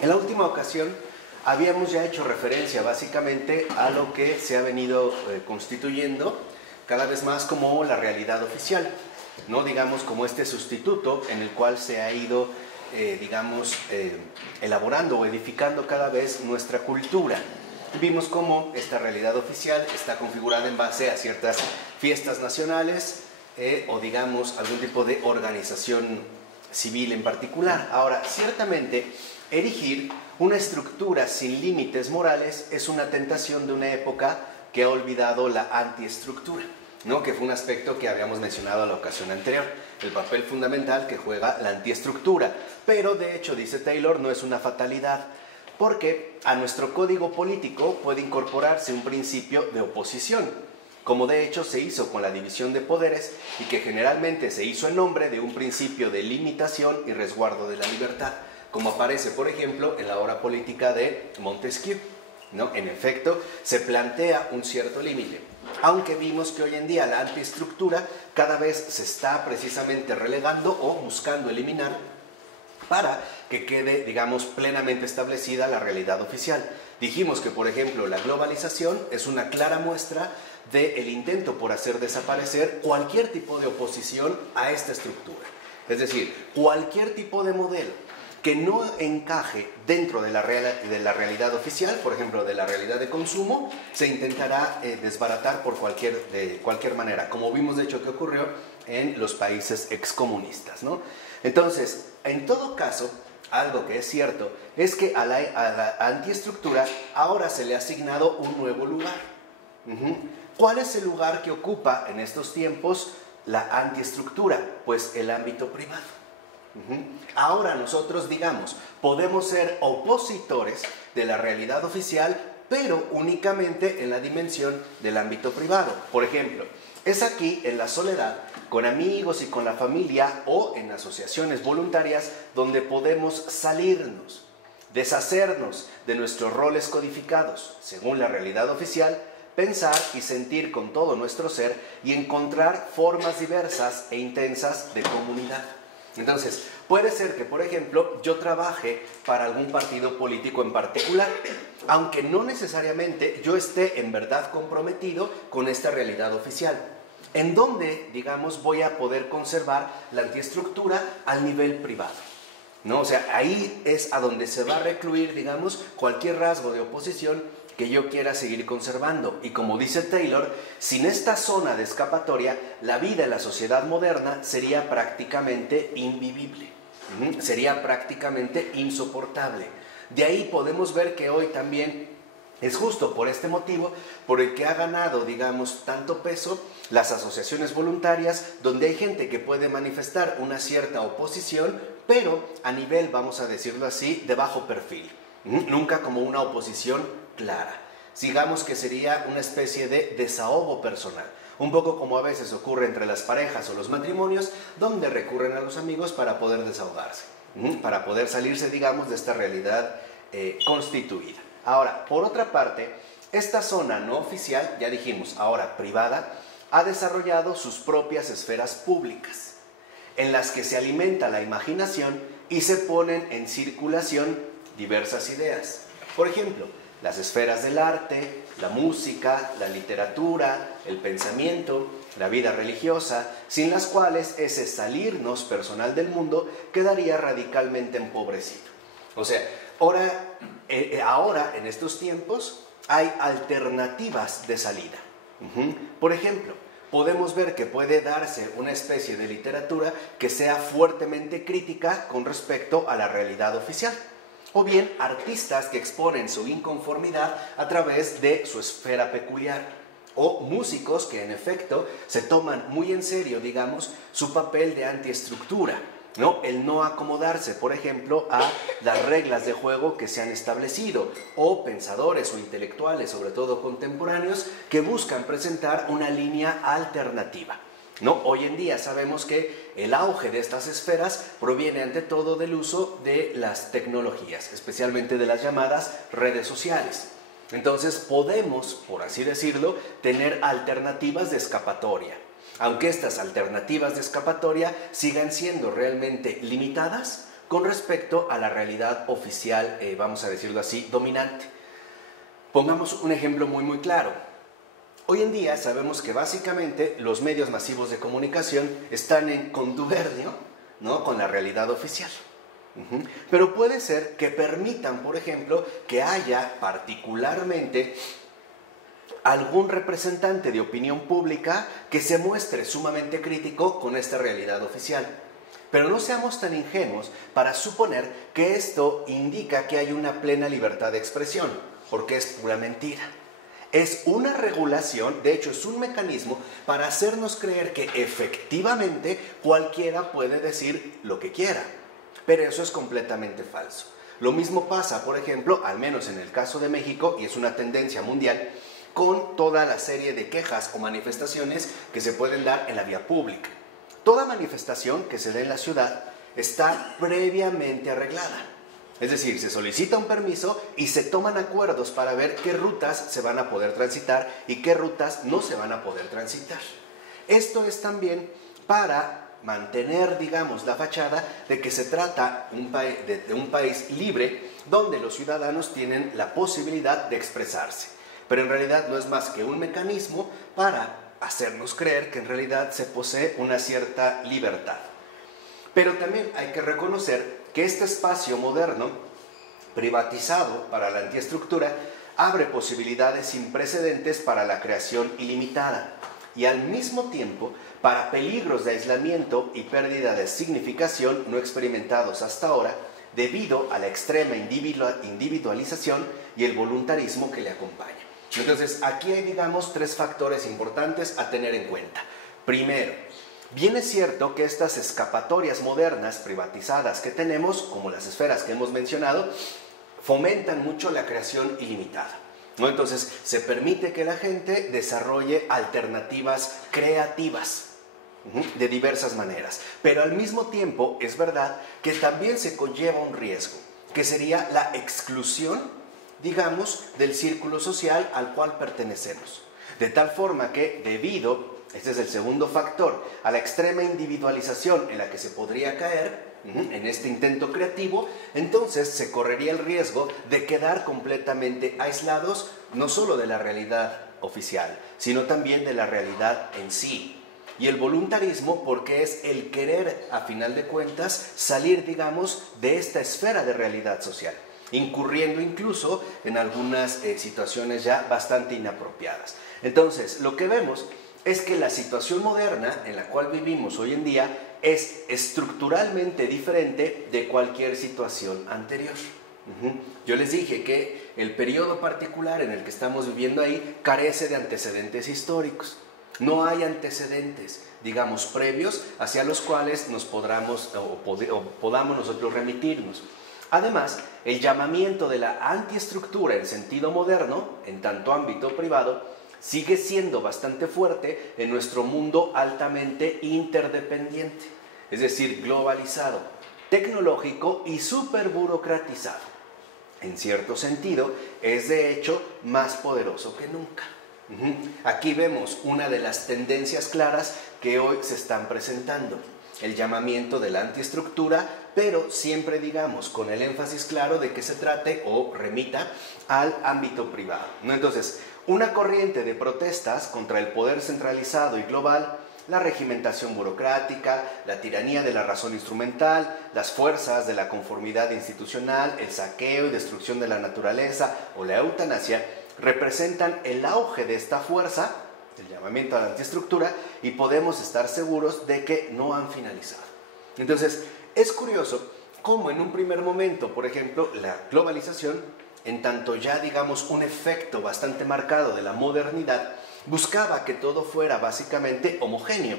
En la última ocasión habíamos ya hecho referencia básicamente a lo que se ha venido constituyendo cada vez más como la realidad oficial, ¿no? Digamos como este sustituto en el cual se ha ido, elaborando o edificando cada vez nuestra cultura. Vimos cómo esta realidad oficial está configurada en base a ciertas fiestas nacionales o digamos algún tipo de organización civil en particular. Ahora, ciertamente, erigir una estructura sin límites morales es una tentación de una época que ha olvidado la antiestructura, ¿no? Que fue un aspecto que habíamos mencionado a la ocasión anterior, el papel fundamental que juega la antiestructura. Pero, de hecho, dice Taylor, no es una fatalidad, porque a nuestro código político puede incorporarse un principio de oposición, como de hecho se hizo con la división de poderes y que generalmente se hizo en nombre de un principio de limitación y resguardo de la libertad, como aparece, por ejemplo, en la obra política de Montesquieu, ¿no? En efecto, se plantea un cierto límite, aunque vimos que hoy en día la antiestructura cada vez se está precisamente relegando o buscando eliminar para que quede, digamos, plenamente establecida la realidad oficial. Dijimos que, por ejemplo, la globalización es una clara muestra del intento por hacer desaparecer cualquier tipo de oposición a esta estructura. Es decir, cualquier tipo de modelo que no encaje dentro de la realidad oficial, por ejemplo, de la realidad de consumo, se intentará desbaratar de cualquier manera, como vimos de hecho que ocurrió en los países excomunistas, ¿no? Entonces, en todo caso, algo que es cierto es que a la antiestructura ahora se le ha asignado un nuevo lugar. ¿Cuál es el lugar que ocupa en estos tiempos la antiestructura? Pues el ámbito privado. Ahora nosotros, digamos, podemos ser opositores de la realidad oficial, pero únicamente en la dimensión del ámbito privado. Por ejemplo, es aquí, en la soledad, con amigos y con la familia o en asociaciones voluntarias, donde podemos salirnos, deshacernos de nuestros roles codificados, según la realidad oficial, pensar y sentir con todo nuestro ser y encontrar formas diversas e intensas de comunidad. Entonces, puede ser que, por ejemplo, yo trabaje para algún partido político en particular, aunque no necesariamente yo esté en verdad comprometido con esta realidad oficial. En donde, digamos, voy a poder conservar la antiestructura al nivel privado, ¿no? O sea, ahí es a donde se va a recluir, digamos, cualquier rasgo de oposición que yo quiera seguir conservando. Y como dice Taylor, sin esta zona de escapatoria, la vida en la sociedad moderna sería prácticamente invivible, sería prácticamente insoportable. De ahí podemos ver que hoy también es justo por este motivo por el que ha ganado, digamos, tanto peso las asociaciones voluntarias, donde hay gente que puede manifestar una cierta oposición, pero a nivel, vamos a decirlo así, de bajo perfil. Nunca como una oposición clara. Digamos que sería una especie de desahogo personal. Un poco como a veces ocurre entre las parejas o los matrimonios, donde recurren a los amigos para poder desahogarse, para poder salirse, digamos, de esta realidad constituida. Ahora, por otra parte, esta zona no oficial, ya dijimos, ahora privada, ha desarrollado sus propias esferas públicas, en las que se alimenta la imaginación y se ponen en circulación diversas ideas. Por ejemplo, las esferas del arte, la música, la literatura, el pensamiento, la vida religiosa, sin las cuales ese salirnos personal del mundo quedaría radicalmente empobrecido. O sea, ahora en estos tiempos hay alternativas de salida. Por ejemplo, podemos ver que puede darse una especie de literatura que sea fuertemente crítica con respecto a la realidad oficial, o bien artistas que exponen su inconformidad a través de su esfera peculiar, o músicos que en efecto se toman muy en serio, digamos, su papel de antiestructura, ¿no? El no acomodarse, por ejemplo, a las reglas de juego que se han establecido, o pensadores o intelectuales, sobre todo contemporáneos, que buscan presentar una línea alternativa, ¿no? Hoy en día sabemos que el auge de estas esferas proviene ante todo del uso de las tecnologías, especialmente de las llamadas redes sociales. Entonces podemos, por así decirlo, tener alternativas de escapatoria, aunque estas alternativas de escapatoria sigan siendo realmente limitadas con respecto a la realidad oficial, vamos a decirlo así, dominante. Pongamos un ejemplo muy claro. Hoy en día sabemos que básicamente los medios masivos de comunicación están en contubernio, ¿no?, con la realidad oficial. Pero puede ser que permitan, por ejemplo, que haya particularmente algún representante de opinión pública que se muestre sumamente crítico con esta realidad oficial. Pero no seamos tan ingenuos para suponer que esto indica que hay una plena libertad de expresión, porque es pura mentira. Es una regulación, de hecho es un mecanismo para hacernos creer que efectivamente cualquiera puede decir lo que quiera. Pero eso es completamente falso. Lo mismo pasa, por ejemplo, al menos en el caso de México, y es una tendencia mundial, con toda la serie de quejas o manifestaciones que se pueden dar en la vía pública. Toda manifestación que se dé en la ciudad está previamente arreglada. Es decir, se solicita un permiso y se toman acuerdos para ver qué rutas se van a poder transitar y qué rutas no se van a poder transitar. Esto es también para mantener, digamos, la fachada de que se trata de un país libre donde los ciudadanos tienen la posibilidad de expresarse. Pero en realidad no es más que un mecanismo para hacernos creer que en realidad se posee una cierta libertad. Pero también hay que reconocer que este espacio moderno, privatizado para la antiestructura, abre posibilidades sin precedentes para la creación ilimitada y al mismo tiempo para peligros de aislamiento y pérdida de significación no experimentados hasta ahora debido a la extrema individualización y el voluntarismo que le acompaña. Entonces, aquí hay, digamos, tres factores importantes a tener en cuenta. Primero, bien es cierto que estas escapatorias modernas privatizadas que tenemos, como las esferas que hemos mencionado, fomentan mucho la creación ilimitada, ¿no? Entonces, se permite que la gente desarrolle alternativas creativas de diversas maneras. Pero al mismo tiempo, es verdad que también se conlleva un riesgo, que sería la exclusión, digamos, del círculo social al cual pertenecemos. De tal forma que este es el segundo factor, a la extrema individualización en la que se podría caer en este intento creativo, entonces se correría el riesgo de quedar completamente aislados, no solo de la realidad oficial, sino también de la realidad en sí. Y el voluntarismo, porque es el querer, a final de cuentas, salir, digamos, de esta esfera de realidad social, incurriendo incluso en algunas situaciones ya bastante inapropiadas. Entonces, lo que vemos es que la situación moderna en la cual vivimos hoy en día es estructuralmente diferente de cualquier situación anterior. Yo les dije que el periodo particular en el que estamos viviendo ahí carece de antecedentes históricos. No hay antecedentes, digamos, previos hacia los cuales nos podamos nosotros remitirnos. Además, el llamamiento de la antiestructura en sentido moderno, en tanto ámbito privado, sigue siendo bastante fuerte en nuestro mundo altamente interdependiente, es decir, globalizado, tecnológico y superburocratizado. En cierto sentido, es de hecho más poderoso que nunca. Aquí vemos una de las tendencias claras que hoy se están presentando. El llamamiento de la antiestructura, pero siempre, digamos, con el énfasis claro de que se trate o remita al ámbito privado, ¿no? Entonces, una corriente de protestas contra el poder centralizado y global, la regimentación burocrática, la tiranía de la razón instrumental, las fuerzas de la conformidad institucional, el saqueo y destrucción de la naturaleza o la eutanasia, representan el auge de esta fuerza, el llamamiento a la antiestructura, y podemos estar seguros de que no han finalizado. Entonces, es curioso cómo en un primer momento, por ejemplo, la globalización, en tanto ya, digamos, un efecto bastante marcado de la modernidad, buscaba que todo fuera básicamente homogéneo,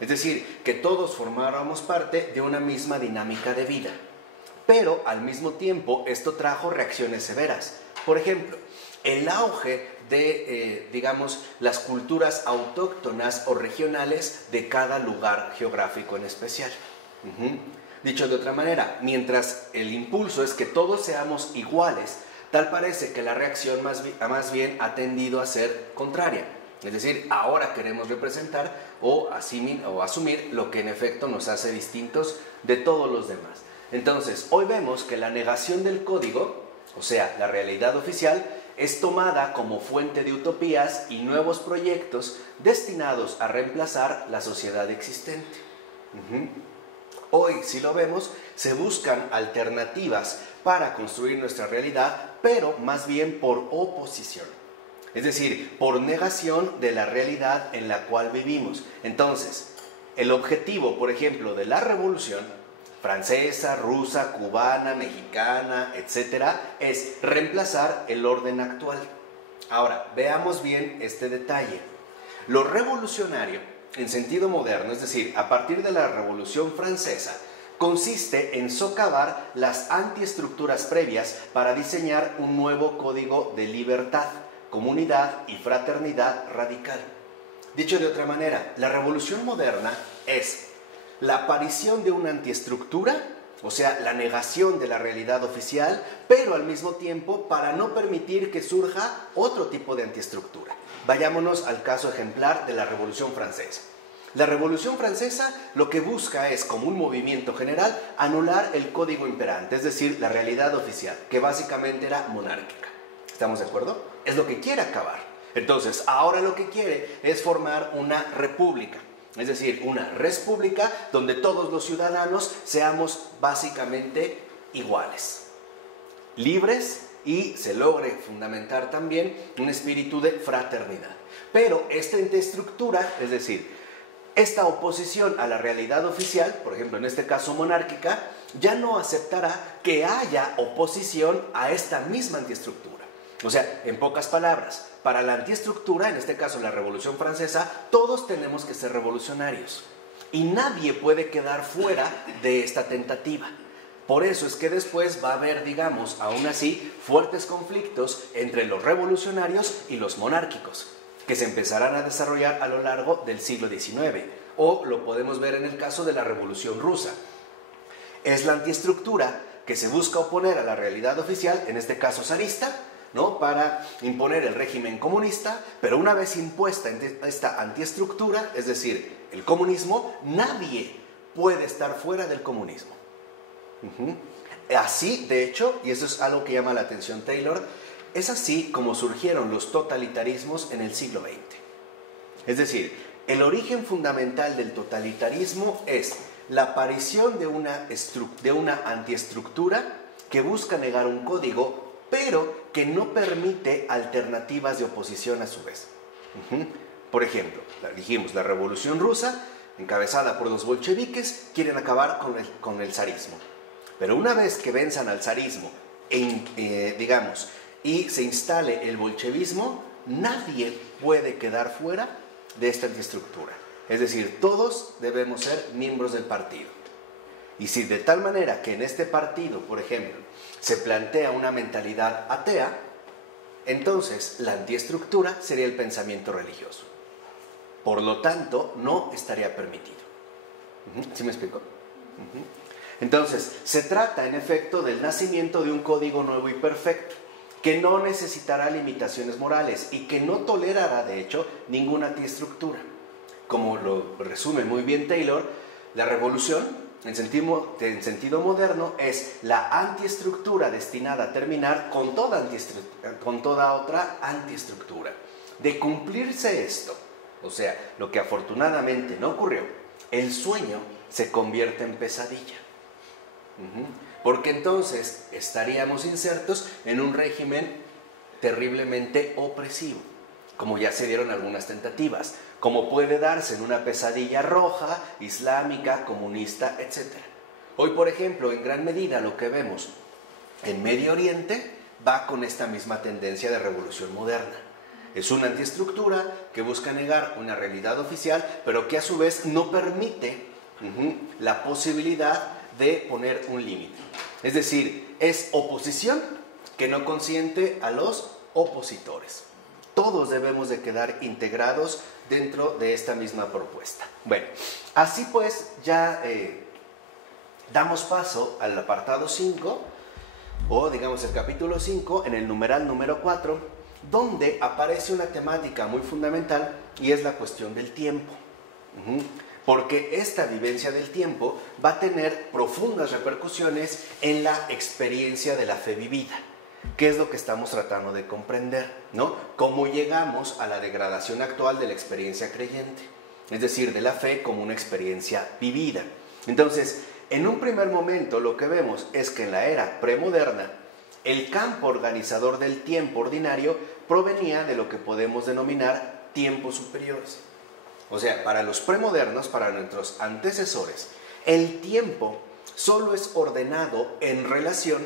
es decir, que todos formáramos parte de una misma dinámica de vida. Pero, al mismo tiempo, esto trajo reacciones severas. Por ejemplo, el auge de, digamos, las culturas autóctonas o regionales de cada lugar geográfico en especial. Dicho de otra manera, mientras el impulso es que todos seamos iguales, tal parece que la reacción más bien ha tendido a ser contraria. Es decir, ahora queremos representar o asumir lo que en efecto nos hace distintos de todos los demás. Entonces, hoy vemos que la negación del código, o sea, la realidad oficial, es tomada como fuente de utopías y nuevos proyectos destinados a reemplazar la sociedad existente. Hoy, si lo vemos, se buscan alternativas para construir nuestra realidad, pero más bien por oposición. Es decir, por negación de la realidad en la cual vivimos. Entonces, el objetivo, por ejemplo, de la revolución francesa, rusa, cubana, mexicana, etcétera, es reemplazar el orden actual. Ahora, veamos bien este detalle. Lo revolucionario, en sentido moderno, es decir, a partir de la Revolución Francesa, consiste en socavar las antiestructuras previas para diseñar un nuevo código de libertad, comunidad y fraternidad radical. Dicho de otra manera, la revolución moderna es la aparición de una antiestructura, o sea, la negación de la realidad oficial, pero al mismo tiempo para no permitir que surja otro tipo de antiestructura. Vayámonos al caso ejemplar de la Revolución Francesa. La Revolución Francesa lo que busca es, como un movimiento general, anular el código imperante, es decir, la realidad oficial, que básicamente era monárquica. ¿Estamos de acuerdo? Es lo que quiere acabar. Entonces, ahora lo que quiere es formar una república, es decir, una república donde todos los ciudadanos seamos básicamente iguales, libres y se logre fundamentar también un espíritu de fraternidad. Pero esta estructura, es decir, esta oposición a la realidad oficial, por ejemplo en este caso monárquica, ya no aceptará que haya oposición a esta misma antiestructura. O sea, en pocas palabras, para la antiestructura, en este caso la Revolución Francesa, todos tenemos que ser revolucionarios y nadie puede quedar fuera de esta tentativa. Por eso es que después va a haber, digamos, aún así, fuertes conflictos entre los revolucionarios y los monárquicos, que se empezarán a desarrollar a lo largo del siglo XIX, o lo podemos ver en el caso de la Revolución Rusa. Es la antiestructura que se busca oponer a la realidad oficial, en este caso zarista, ¿no?, para imponer el régimen comunista, pero una vez impuesta esta antiestructura, es decir, el comunismo, nadie puede estar fuera del comunismo. Así, de hecho, y eso es algo que llama la atención Taylor, es así como surgieron los totalitarismos en el siglo XX. Es decir, el origen fundamental del totalitarismo es la aparición de una antiestructura que busca negar un código, pero que no permite alternativas de oposición a su vez. Por ejemplo, dijimos, la Revolución Rusa, encabezada por los bolcheviques, quieren acabar con el zarismo. Pero una vez que venzan al zarismo, digamos, y se instale el bolchevismo, nadie puede quedar fuera de esta antiestructura. Es decir, todos debemos ser miembros del partido. Y si de tal manera que en este partido, por ejemplo, se plantea una mentalidad atea, entonces la antiestructura sería el pensamiento religioso. Por lo tanto, no estaría permitido. ¿Sí me explico? Entonces, se trata en efecto del nacimiento de un código nuevo y perfecto, que no necesitará limitaciones morales y que no tolerará, de hecho, ninguna antiestructura. Como lo resume muy bien Taylor, la revolución, en sentido moderno, es la antiestructura destinada a terminar con toda otra antiestructura. De cumplirse esto, o sea, lo que afortunadamente no ocurrió, el sueño se convierte en pesadilla. Porque entonces estaríamos insertos en un régimen terriblemente opresivo, como ya se dieron algunas tentativas, como puede darse en una pesadilla roja, islámica, comunista, etc. Hoy, por ejemplo, en gran medida lo que vemos en Medio Oriente va con esta misma tendencia de revolución moderna. Es una antiestructura que busca negar una realidad oficial, pero que a su vez no permite la posibilidad de poner un límite. Es decir, es oposición que no consiente a los opositores. Todos debemos de quedar integrados dentro de esta misma propuesta. Bueno, así pues ya damos paso al apartado 5, o digamos el capítulo 5, en el numeral número 4, donde aparece una temática muy fundamental y es la cuestión del tiempo. porque esta vivencia del tiempo va a tener profundas repercusiones en la experiencia de la fe vivida. ¿Qué es lo que estamos tratando de comprender, ¿no? Cómo llegamos a la degradación actual de la experiencia creyente, es decir, de la fe como una experiencia vivida. Entonces, en un primer momento lo que vemos es que en la era premoderna, el campo organizador del tiempo ordinario provenía de lo que podemos denominar tiempos superiores. O sea, para los premodernos, para nuestros antecesores, el tiempo solo es ordenado en relación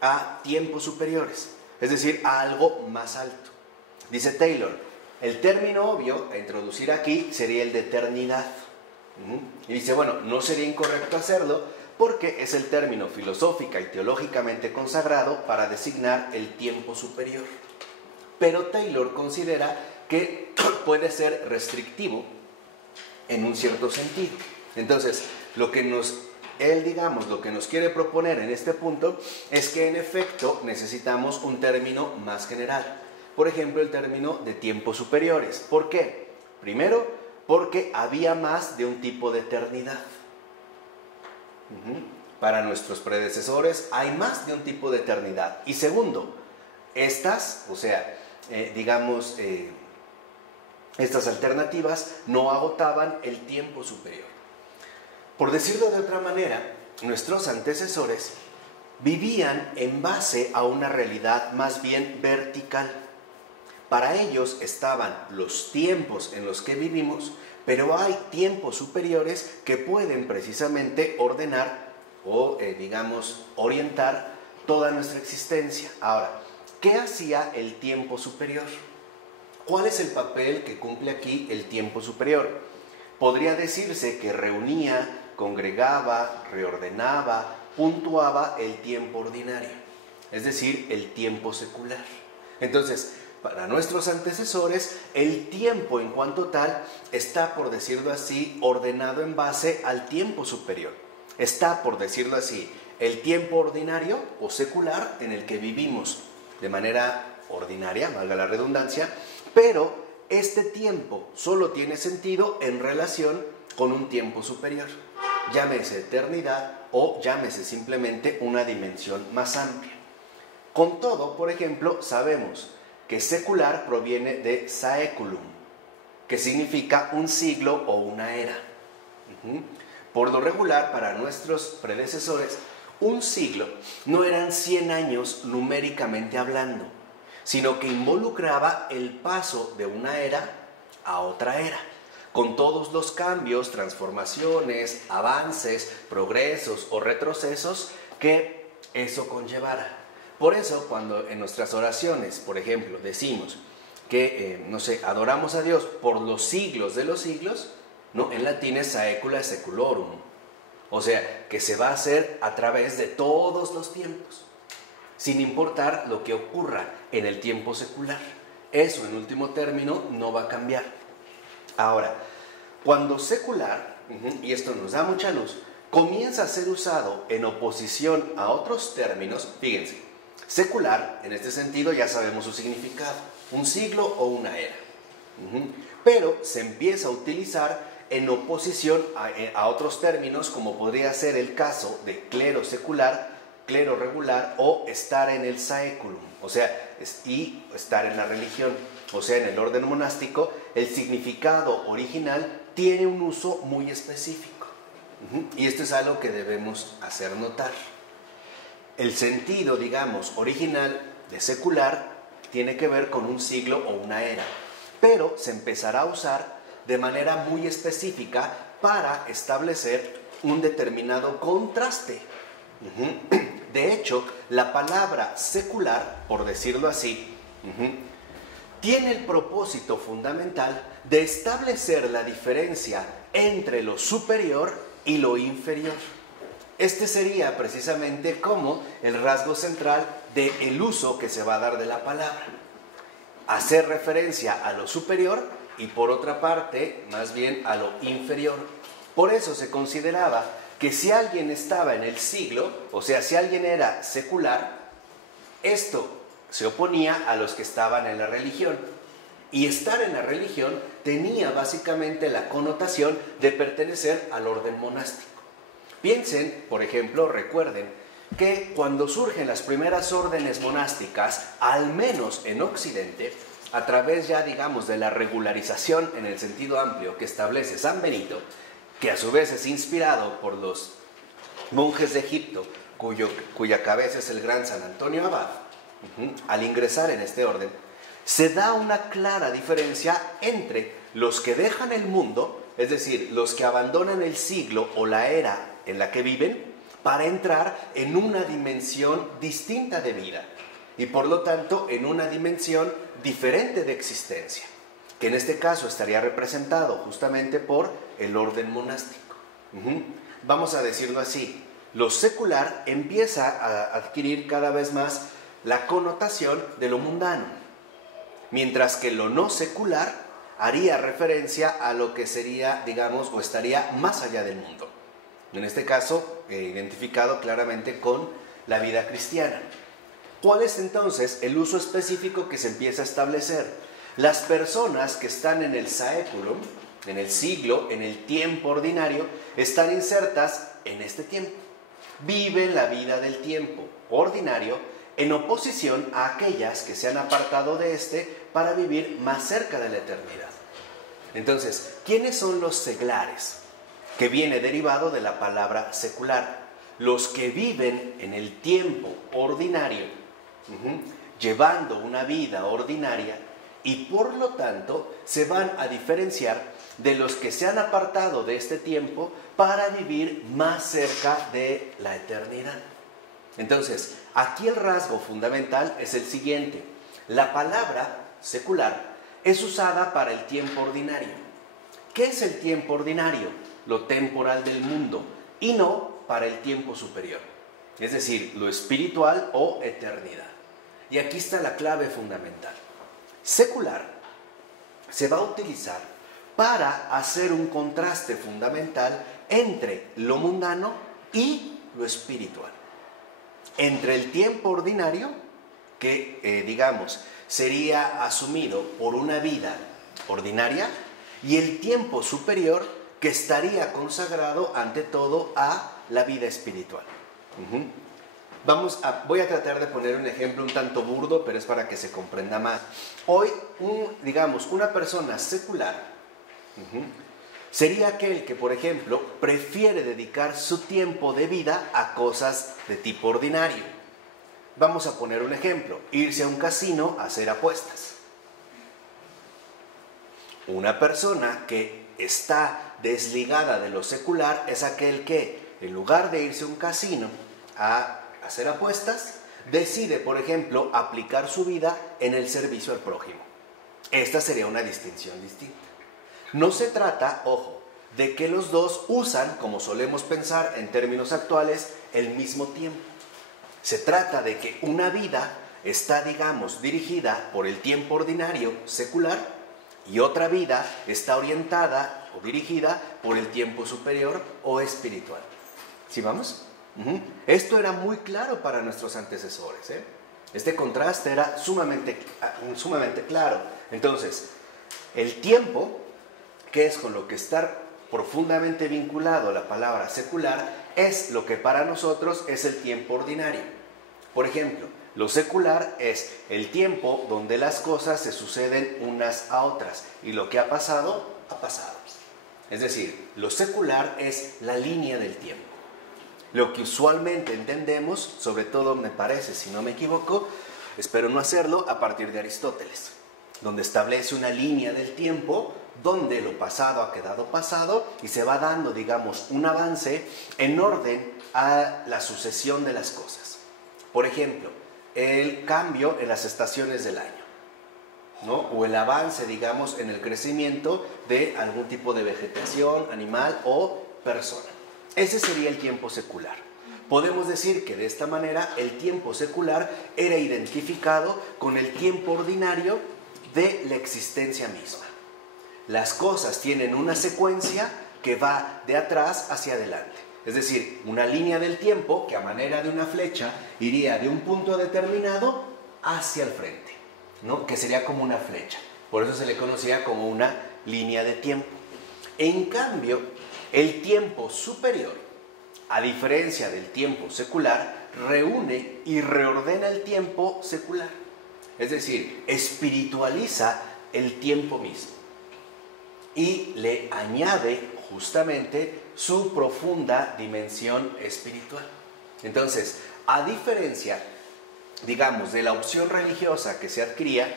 a tiempos superiores, es decir, a algo más alto. Dice Taylor, el término obvio a introducir aquí sería el de eternidad. Y dice, bueno, no sería incorrecto hacerlo porque es el término filosófica y teológicamente consagrado para designar el tiempo superior. Pero Taylor considera que puede ser restrictivo en un cierto sentido. Entonces, lo que nos quiere proponer en este punto es que en efecto necesitamos un término más general. Por ejemplo, el término de tiempos superiores. ¿Por qué? Primero, porque había más de un tipo de eternidad. Para nuestros predecesores hay más de un tipo de eternidad. Y segundo, estas alternativas no agotaban el tiempo superior. Por decirlo de otra manera, nuestros antecesores vivían en base a una realidad más bien vertical. Para ellos estaban los tiempos en los que vivimos, pero hay tiempos superiores que pueden precisamente ordenar o, orientar toda nuestra existencia. Ahora, ¿qué hacía el tiempo superior? ¿Cuál es el papel que cumple aquí el tiempo superior? Podría decirse que reunía, congregaba, reordenaba, puntuaba el tiempo ordinario, es decir, el tiempo secular. Entonces, para nuestros antecesores, el tiempo en cuanto tal está, por decirlo así, ordenado en base al tiempo superior. Está, por decirlo así, el tiempo ordinario o secular en el que vivimos de manera ordinaria, valga la redundancia, pero este tiempo solo tiene sentido en relación con un tiempo superior. Llámese eternidad o llámese simplemente una dimensión más amplia. Con todo, por ejemplo, sabemos que secular proviene de saeculum, que significa un siglo o una era. Por lo regular, para nuestros predecesores, un siglo no eran 100 años numéricamente hablando, sino que involucraba el paso de una era a otra era, con todos los cambios, transformaciones, avances, progresos o retrocesos que eso conllevara. Por eso, cuando en nuestras oraciones, por ejemplo, decimos que, adoramos a Dios por los siglos de los siglos, ¿no? En latín es saecula seculorum, o sea, que se va a hacer a través de todos los tiempos, sin importar lo que ocurra en el tiempo secular. Eso, en último término, no va a cambiar. Ahora, cuando secular, y esto nos da mucha luz, comienza a ser usado en oposición a otros términos, fíjense, secular, en este sentido ya sabemos su significado, un siglo o una era. Pero se empieza a utilizar en oposición a otros términos, como podría ser el caso de clero secular, clero regular o estar en el saeculum, o sea, y estar en la religión, o sea, en el orden monástico. El significado original tiene un uso muy específico, y esto es algo que debemos hacer notar. El sentido, original de secular tiene que ver con un siglo o una era, pero se empezará a usar de manera muy específica para establecer un determinado contraste. De hecho, la palabra secular, por decirlo así, tiene el propósito fundamental de establecer la diferencia entre lo superior y lo inferior. Este sería precisamente como el rasgo central del uso que se va a dar de la palabra. Hacer referencia a lo superior y por otra parte, más bien a lo inferior. Por eso se consideraba que si alguien estaba en el siglo, o sea, si alguien era secular, esto se oponía a los que estaban en la religión. Y estar en la religión tenía básicamente la connotación de pertenecer al orden monástico. Piensen, por ejemplo, recuerden que cuando surgen las primeras órdenes monásticas, al menos en Occidente, a través ya digamos de la regularización en el sentido amplio que establece San Benito, que a su vez es inspirado por los monjes de Egipto, cuya cabeza es el gran San Antonio Abad, al ingresar en este orden, se da una clara diferencia entre los que dejan el mundo, es decir, los que abandonan el siglo o la era en la que viven, para entrar en una dimensión distinta de vida y por lo tanto en una dimensión diferente de existencia, que en este caso estaría representado justamente por el orden monástico. Vamos a decirlo así, lo secular empieza a adquirir cada vez más la connotación de lo mundano, mientras que lo no secular haría referencia a lo que sería, digamos, o estaría más allá del mundo. En este caso, identificado claramente con la vida cristiana. ¿Cuál es entonces el uso específico que se empieza a establecer? Las personas que están en el saeculum, en el siglo, en el tiempo ordinario, están insertas en este tiempo. Viven la vida del tiempo ordinario en oposición a aquellas que se han apartado de este para vivir más cerca de la eternidad. Entonces, ¿quiénes son los seglares? Que viene derivado de la palabra secular. Los que viven en el tiempo ordinario, llevando una vida ordinaria y por lo tanto se van a diferenciar de los que se han apartado de este tiempo para vivir más cerca de la eternidad. Entonces, aquí el rasgo fundamental es el siguiente. La palabra secular es usada para el tiempo ordinario. ¿Qué es el tiempo ordinario? Lo temporal del mundo y no para el tiempo superior, es decir, lo espiritual o eternidad. Y aquí está la clave fundamental. Secular se va a utilizar para hacer un contraste fundamental entre lo mundano y lo espiritual. Entre el tiempo ordinario, que digamos sería asumido por una vida ordinaria, y el tiempo superior, que estaría consagrado ante todo a la vida espiritual. Voy a tratar de poner un ejemplo un tanto burdo, pero es para que se comprenda más. Hoy, una persona secular sería aquel que, por ejemplo, prefiere dedicar su tiempo de vida a cosas de tipo ordinario. Vamos a poner un ejemplo, irse a un casino a hacer apuestas. Una persona que está desligada de lo secular es aquel que, en lugar de irse a un casino a hacer apuestas, decide, por ejemplo, aplicar su vida en el servicio al prójimo. Esta sería una distinción distinta. No se trata, ojo, de que los dos usan, como solemos pensar en términos actuales, el mismo tiempo. Se trata de que una vida está, digamos, dirigida por el tiempo ordinario secular y otra vida está orientada o dirigida por el tiempo superior o espiritual. ¿Sí vamos? Esto era muy claro para nuestros antecesores, ¿eh? Este contraste era sumamente claro. Entonces, el tiempo, que es con lo que está profundamente vinculado la palabra secular, es lo que para nosotros es el tiempo ordinario. Por ejemplo, lo secular es el tiempo donde las cosas se suceden unas a otras y lo que ha pasado, ha pasado. Es decir, lo secular es la línea del tiempo. Lo que usualmente entendemos, sobre todo me parece, si no me equivoco, espero no hacerlo, a partir de Aristóteles, donde establece una línea del tiempo donde lo pasado ha quedado pasado y se va dando, digamos, un avance en orden a la sucesión de las cosas. Por ejemplo, el cambio en las estaciones del año, ¿no? O el avance, digamos, en el crecimiento de algún tipo de vegetación, animal o persona. Ese sería el tiempo secular. Podemos decir que de esta manera el tiempo secular era identificado con el tiempo ordinario de la existencia misma. Las cosas tienen una secuencia que va de atrás hacia adelante. Es decir, una línea del tiempo que a manera de una flecha iría de un punto determinado hacia el frente, ¿no? Que sería como una flecha. Por eso se le conocía como una línea de tiempo. En cambio, el tiempo superior, a diferencia del tiempo secular, reúne y reordena el tiempo secular. Es decir, espiritualiza el tiempo mismo y le añade justamente su profunda dimensión espiritual. Entonces, a diferencia, digamos, de la opción religiosa que se adquiría,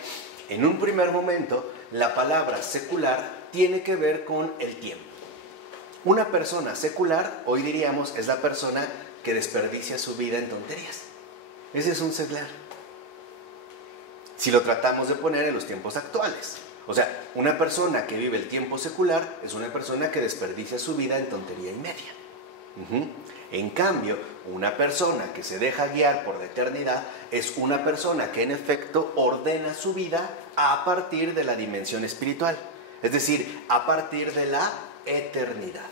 en un primer momento, la palabra secular tiene que ver con el tiempo. Una persona secular, hoy diríamos, es la persona que desperdicia su vida en tonterías. Ese es un secular. Si lo tratamos de poner en los tiempos actuales. O sea, una persona que vive el tiempo secular es una persona que desperdicia su vida en tontería y media. En cambio, una persona que se deja guiar por la eternidad es una persona que en efecto ordena su vida a partir de la dimensión espiritual. Es decir, a partir de la eternidad.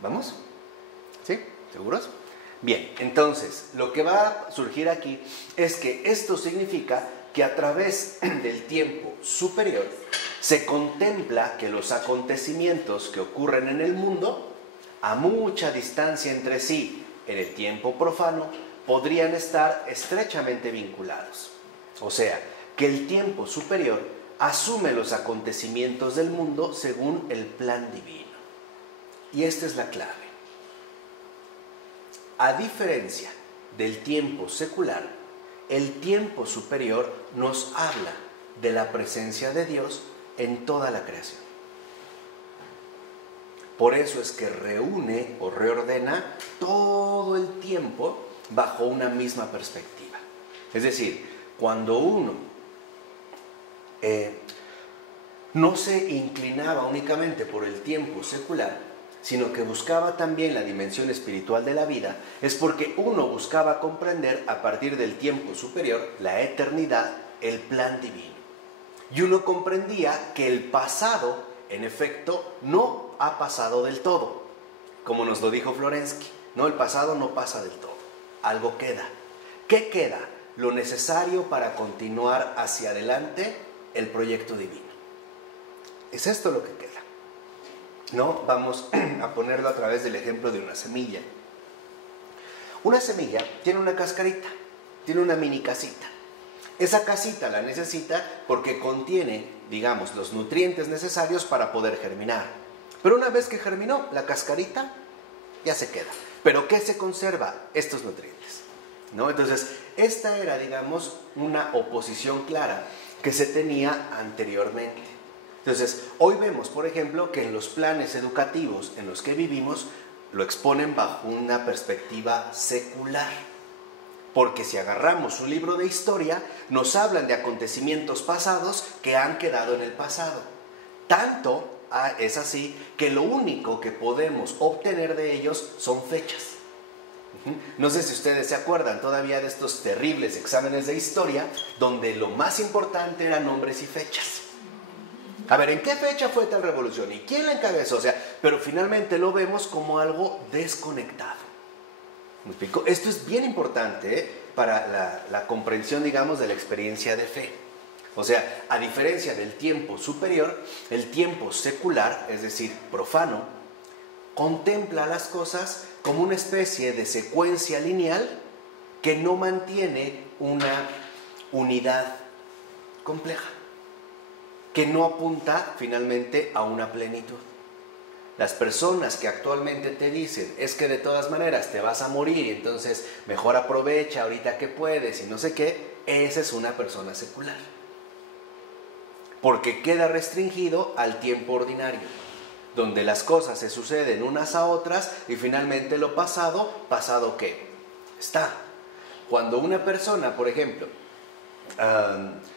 ¿Vamos? ¿Sí? ¿Seguros? Bien, entonces, lo que va a surgir aquí es que esto significa que a través del tiempo superior se contempla que los acontecimientos que ocurren en el mundo, a mucha distancia entre sí en el tiempo profano, podrían estar estrechamente vinculados. O sea, que el tiempo superior asume los acontecimientos del mundo según el plan divino. Y esta es la clave. A diferencia del tiempo secular, el tiempo superior nos habla de la presencia de Dios en toda la creación. Por eso es que reúne o reordena todo el tiempo bajo una misma perspectiva. Es decir, cuando uno no se inclinaba únicamente por el tiempo secular, sino que buscaba también la dimensión espiritual de la vida, es porque uno buscaba comprender a partir del tiempo superior, la eternidad, el plan divino. Y uno comprendía que el pasado, en efecto, no ha pasado del todo. Como nos lo dijo Florensky, no, el pasado no pasa del todo, algo queda. ¿Qué queda? Lo necesario para continuar hacia adelante el proyecto divino. Es esto lo que queda. ¿No? Vamos a ponerlo a través del ejemplo de una semilla. Una semilla tiene una cascarita, tiene una mini casita. Esa casita la necesita porque contiene, digamos, los nutrientes necesarios para poder germinar. Pero una vez que germinó, la cascarita ya se queda. ¿Pero qué se conserva? Estos nutrientes, ¿no? Entonces, esta era, digamos, una oposición clara que se tenía anteriormente. Entonces, hoy vemos, por ejemplo, que en los planes educativos en los que vivimos lo exponen bajo una perspectiva secular. Porque si agarramos un libro de historia, nos hablan de acontecimientos pasados que han quedado en el pasado. Tanto es así que lo único que podemos obtener de ellos son fechas. No sé si ustedes se acuerdan todavía de estos terribles exámenes de historia, donde lo más importante eran nombres y fechas. A ver, ¿en qué fecha fue tal revolución? ¿Y quién la encabezó? O sea, pero finalmente lo vemos como algo desconectado. ¿Me explico? Esto es bien importante para la comprensión, digamos, de la experiencia de fe. O sea, a diferencia del tiempo superior, el tiempo secular, es decir, profano, contempla las cosas como una especie de secuencia lineal que no mantiene una unidad compleja, que no apunta finalmente a una plenitud. Las personas que actualmente te dicen, es que de todas maneras te vas a morir y entonces mejor aprovecha ahorita que puedes y no sé qué, esa es una persona secular. Porque queda restringido al tiempo ordinario, donde las cosas se suceden unas a otras y finalmente lo pasado, ¿pasado qué? Está. Cuando una persona, por ejemplo,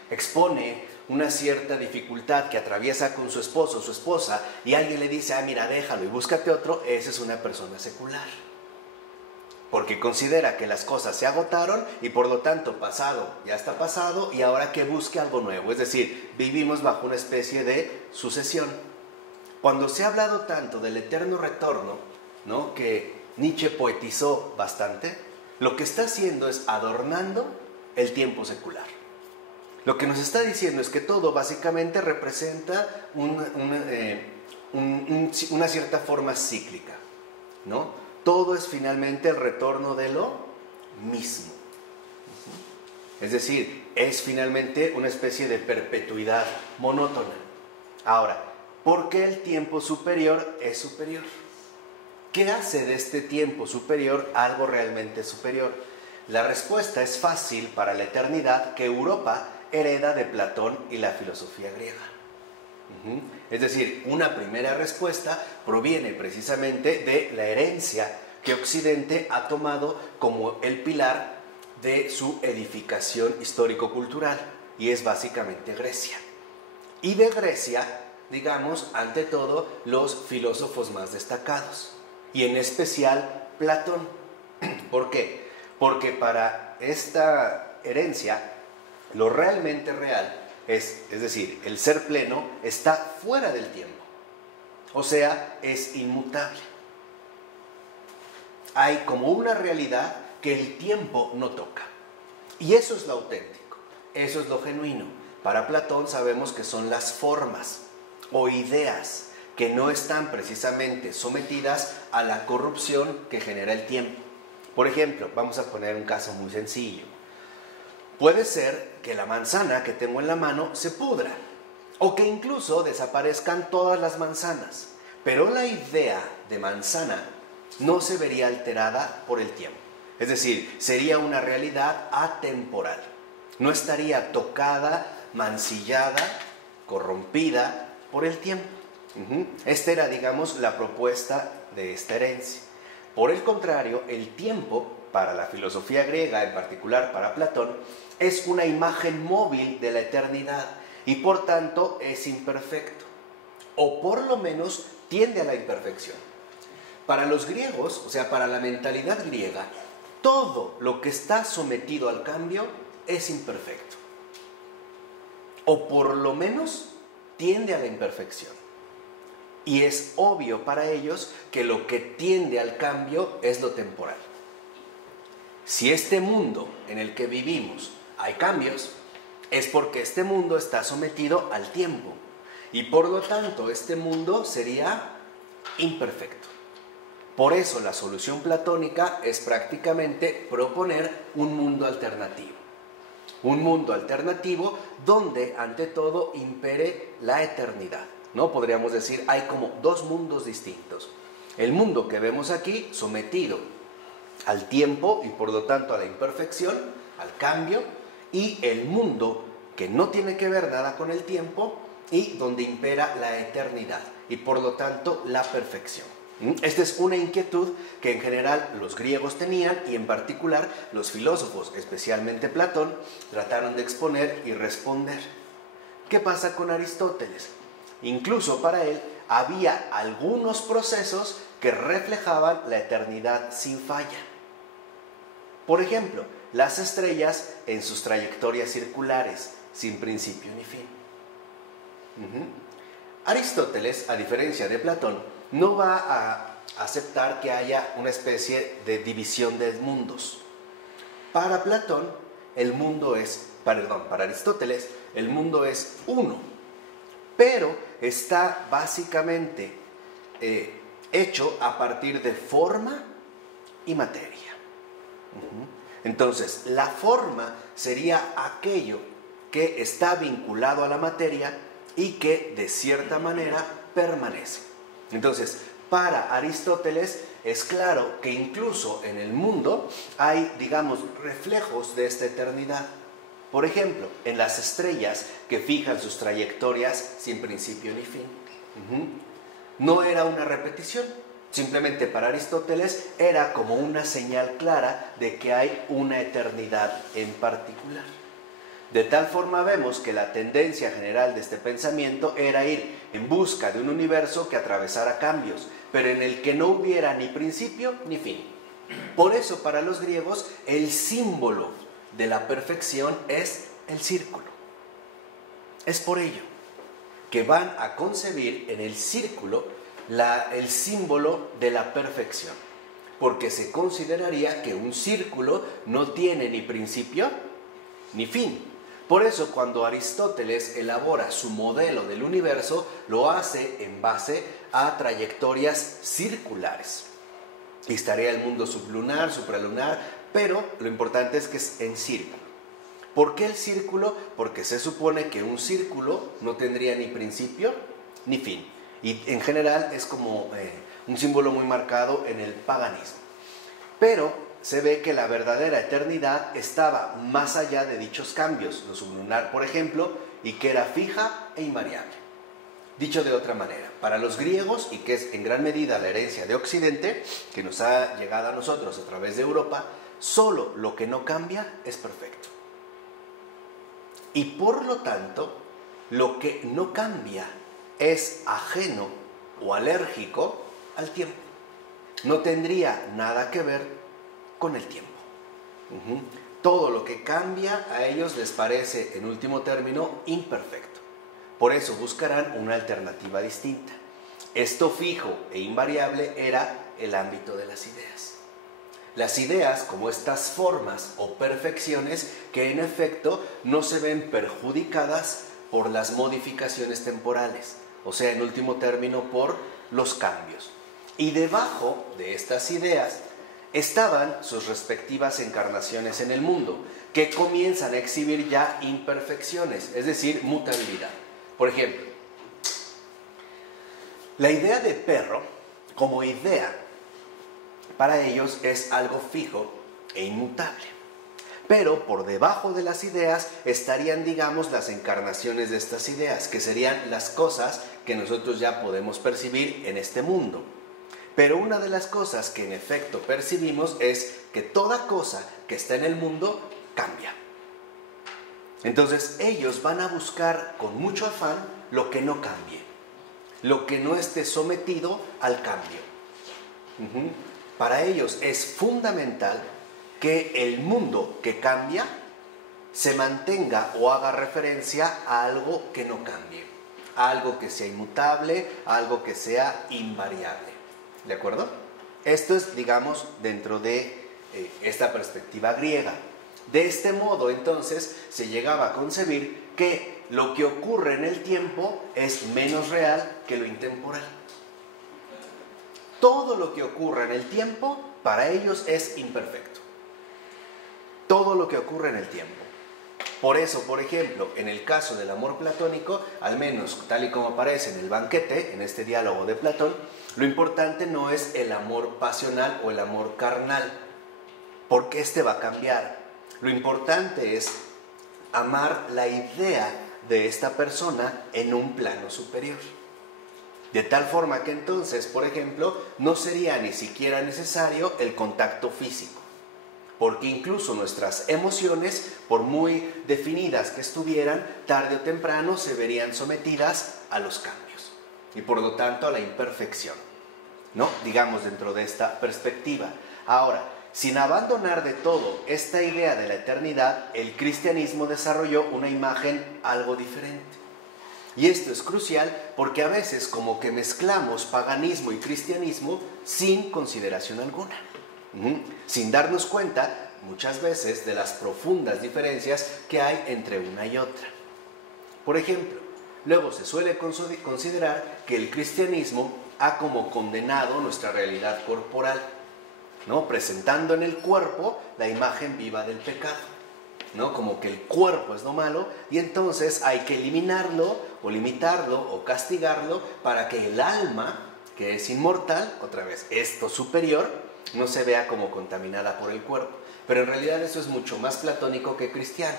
expone una cierta dificultad que atraviesa con su esposo o su esposa y alguien le dice, mira, déjalo y búscate otro, esa es una persona secular. Porque considera que las cosas se agotaron y por lo tanto pasado ya está pasado y ahora que busque algo nuevo. Es decir, vivimos bajo una especie de sucesión. Cuando se ha hablado tanto del eterno retorno, ¿no?, que Nietzsche poetizó bastante, lo que está haciendo es adornando el tiempo secular. Lo que nos está diciendo es que todo básicamente representa una cierta forma cíclica, ¿no? Todo es finalmente el retorno de lo mismo. Es decir, es finalmente una especie de perpetuidad monótona. Ahora, ¿por qué el tiempo superior es superior? ¿Qué hace de este tiempo superior algo realmente superior? La respuesta es fácil para la eternidad que Europa hereda de Platón y la filosofía griega. Es decir, una primera respuesta proviene precisamente de la herencia que Occidente ha tomado como el pilar de su edificación histórico-cultural, y es básicamente Grecia. Y de Grecia, digamos, ante todo, los filósofos más destacados, y en especial Platón. ¿Por qué? Porque para esta herencia, lo realmente real es decir, el ser pleno está fuera del tiempo, o sea, es inmutable. Hay como una realidad que el tiempo no toca, y eso es lo auténtico, eso es lo genuino. Para Platón sabemos que son las formas o ideas que no están precisamente sometidas a la corrupción que genera el tiempo. Por ejemplo, vamos a poner un caso muy sencillo. Puede ser que la manzana que tengo en la mano se pudra, o que incluso desaparezcan todas las manzanas, pero la idea de manzana no se vería alterada por el tiempo. Es decir, sería una realidad atemporal. No estaría tocada, mancillada, corrompida por el tiempo. Esta era, digamos, la propuesta de esta herencia. Por el contrario, el tiempo, para la filosofía griega, en particular para Platón, es una imagen móvil de la eternidad y por tanto es imperfecto, o por lo menos tiende a la imperfección. Para los griegos, o sea, para la mentalidad griega, todo lo que está sometido al cambio es imperfecto, o por lo menos tiende a la imperfección. Y es obvio para ellos que lo que tiende al cambio es lo temporal. Si este mundo en el que vivimos hay cambios, es porque este mundo está sometido al tiempo, y por lo tanto este mundo sería imperfecto. Por eso la solución platónica es prácticamente proponer un mundo alternativo. Un mundo alternativo donde ante todo impere la eternidad, ¿no? Podríamos decir, hay como dos mundos distintos. El mundo que vemos aquí, sometido al tiempo y por lo tanto a la imperfección, al cambio, y el mundo que no tiene que ver nada con el tiempo y donde impera la eternidad y por lo tanto la perfección. Esta es una inquietud que en general los griegos tenían, y en particular los filósofos, especialmente Platón, trataron de exponer y responder. ¿Qué pasa con Aristóteles? Incluso para él había algunos procesos que reflejaban la eternidad sin falla. Por ejemplo, las estrellas en sus trayectorias circulares, sin principio ni fin. Aristóteles, a diferencia de Platón, no va a aceptar que haya una especie de división de mundos. Para Platón, para Aristóteles, el mundo es uno, pero está básicamente hecho a partir de forma y materia. Entonces, la forma sería aquello que está vinculado a la materia y que de cierta manera permanece. Entonces, para Aristóteles es claro que incluso en el mundo hay, digamos, reflejos de esta eternidad. Por ejemplo, en las estrellas que fijan sus trayectorias sin principio ni fin. No era una repetición, simplemente para Aristóteles era como una señal clara de que hay una eternidad en particular. De tal forma vemos que la tendencia general de este pensamiento era ir en busca de un universo que atravesara cambios, pero en el que no hubiera ni principio ni fin. Por eso para los griegos el símbolo de la perfección es el círculo. Es por ello que van a concebir en el círculo el símbolo de la perfección, porque se consideraría que un círculo no tiene ni principio ni fin. Por eso, cuando Aristóteles elabora su modelo del universo, lo hace en base a trayectorias circulares. Y estaría el mundo sublunar, supralunar, pero lo importante es que es en círculo. ¿Por qué el círculo? Porque se supone que un círculo no tendría ni principio ni fin. Y en general es como un símbolo muy marcado en el paganismo. Pero se ve que la verdadera eternidad estaba más allá de dichos cambios, lo sublunar, por ejemplo, y que era fija e invariable. Dicho de otra manera, para los griegos, y que es en gran medida la herencia de Occidente, que nos ha llegado a nosotros a través de Europa, solo lo que no cambia es perfecto. Y por lo tanto, lo que no cambia es ajeno o alérgico al tiempo. No tendría nada que ver con el tiempo. Todo lo que cambia a ellos les parece, en último término, imperfecto. Por eso buscarán una alternativa distinta. Esto fijo e invariable era el ámbito de las ideas. Las ideas como estas formas o perfecciones que en efecto no se ven perjudicadas por las modificaciones temporales, o sea, en último término, por los cambios. Y debajo de estas ideas estaban sus respectivas encarnaciones en el mundo, que comienzan a exhibir ya imperfecciones, es decir, mutabilidad. Por ejemplo, la idea de perro como idea para ellos es algo fijo e inmutable. Pero por debajo de las ideas estarían, digamos, las encarnaciones de estas ideas, que serían las cosas que nosotros ya podemos percibir en este mundo. Pero una de las cosas que en efecto percibimos es que toda cosa que está en el mundo cambia. Entonces ellos van a buscar con mucho afán lo que no cambie, lo que no esté sometido al cambio. Para ellos es fundamental que el mundo que cambia se mantenga o haga referencia a algo que no cambie, a algo que sea inmutable, a algo que sea invariable. ¿De acuerdo? Esto es, digamos, dentro de esta perspectiva griega. De este modo, entonces, se llegaba a concebir que lo que ocurre en el tiempo es menos real que lo intemporal. Todo lo que ocurre en el tiempo, para ellos, es imperfecto. Todo lo que ocurre en el tiempo. Por eso, por ejemplo, en el caso del amor platónico, al menos tal y como aparece en el banquete, en este diálogo de Platón, lo importante no es el amor pasional o el amor carnal, porque este va a cambiar. Lo importante es amar la idea de esta persona en un plano superior. De tal forma que entonces, por ejemplo, no sería ni siquiera necesario el contacto físico, porque incluso nuestras emociones, por muy definidas que estuvieran, tarde o temprano se verían sometidas a los cambios y por lo tanto a la imperfección, ¿no? Digamos dentro de esta perspectiva. Ahora, sin abandonar de todo esta idea de la eternidad, el cristianismo desarrolló una imagen algo diferente. Y esto es crucial porque a veces como que mezclamos paganismo y cristianismo sin consideración alguna, sin darnos cuenta muchas veces de las profundas diferencias que hay entre una y otra. Por ejemplo, luego se suele considerar que el cristianismo ha como condenado nuestra realidad corporal, ¿no? Presentando en el cuerpo la imagen viva del pecado, ¿no? Como que el cuerpo es lo malo y entonces hay que eliminarlo o limitarlo o castigarlo para que el alma, que es inmortal, otra vez, esto superior, no se vea como contaminada por el cuerpo. Pero en realidad eso es mucho más platónico que cristiano.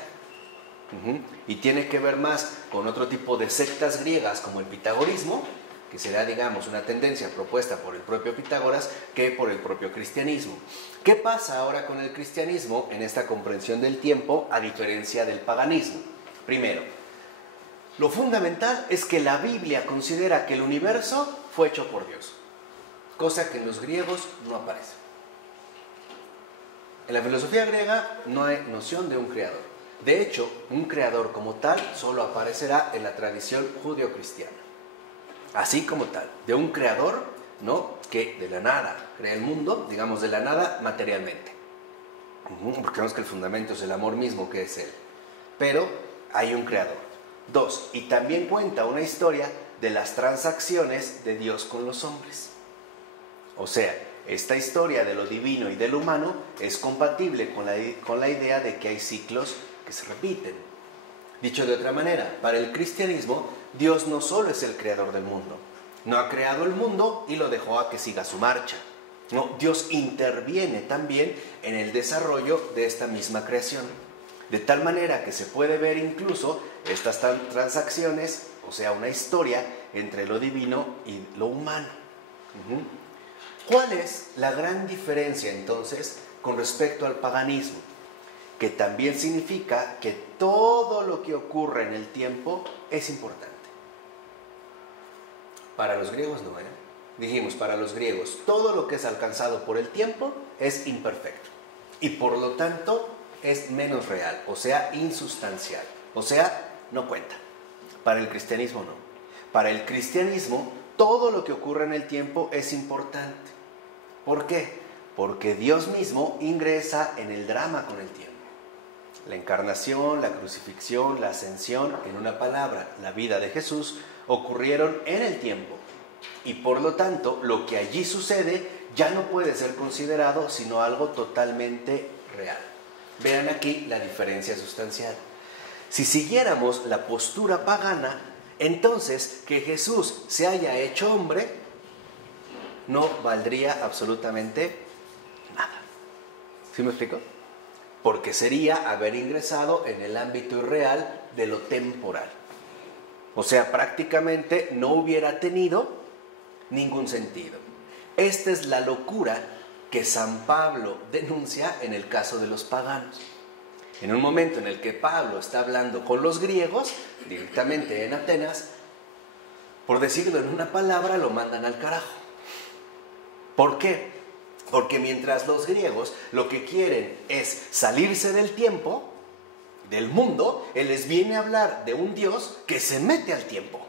Y tiene que ver más con otro tipo de sectas griegas como el pitagorismo, que será, digamos, una tendencia propuesta por el propio Pitágoras que por el propio cristianismo. ¿Qué pasa ahora con el cristianismo en esta comprensión del tiempo a diferencia del paganismo? Primero, lo fundamental es que la Biblia considera que el universo fue hecho por Dios, cosa que en los griegos no aparece. En la filosofía griega no hay noción de un creador. De hecho, un creador como tal solo aparecerá en la tradición judio-cristiana. Así como tal, de un creador, ¿no?, que de la nada crea el mundo, digamos de la nada materialmente. Porque vemos que el fundamento es el amor mismo que es Él. Pero hay un creador. 2, y también cuenta una historia de las transacciones de Dios con los hombres. O sea, esta historia de lo divino y de lo humano es compatible con la idea de que hay ciclos que se repiten. Dicho de otra manera, para el cristianismo, Dios no solo es el creador del mundo, no ha creado el mundo y lo dejó a que siga su marcha. No, Dios interviene también en el desarrollo de esta misma creación, de tal manera que se puede ver incluso estas transacciones, o sea, una historia entre lo divino y lo humano. ¿Cuál es la gran diferencia entonces con respecto al paganismo? Que también significa que todo lo que ocurre en el tiempo es importante. Para los griegos no, Dijimos, para los griegos, todo lo que es alcanzado por el tiempo es imperfecto y por lo tanto es menos real, o sea, insustancial, o sea, no cuenta. Para el cristianismo no. Para el cristianismo, todo lo que ocurre en el tiempo es importante. ¿Por qué? Porque Dios mismo ingresa en el drama con el tiempo. La encarnación, la crucifixión, la ascensión, en una palabra, la vida de Jesús, ocurrieron en el tiempo. Y por lo tanto, lo que allí sucede ya no puede ser considerado sino algo totalmente real. Vean aquí la diferencia sustancial. Si siguiéramos la postura pagana, entonces que Jesús se haya hecho hombre no valdría absolutamente nada. ¿Sí me explico? Porque sería haber ingresado en el ámbito irreal de lo temporal. O sea, prácticamente no hubiera tenido ningún sentido. Esta es la locura que San Pablo denuncia en el caso de los paganos. En un momento en el que Pablo está hablando con los griegos, directamente en Atenas, por decirlo en una palabra, lo mandan al carajo. ¿Por qué? Porque mientras los griegos lo que quieren es salirse del tiempo, del mundo, él les viene a hablar de un Dios que se mete al tiempo.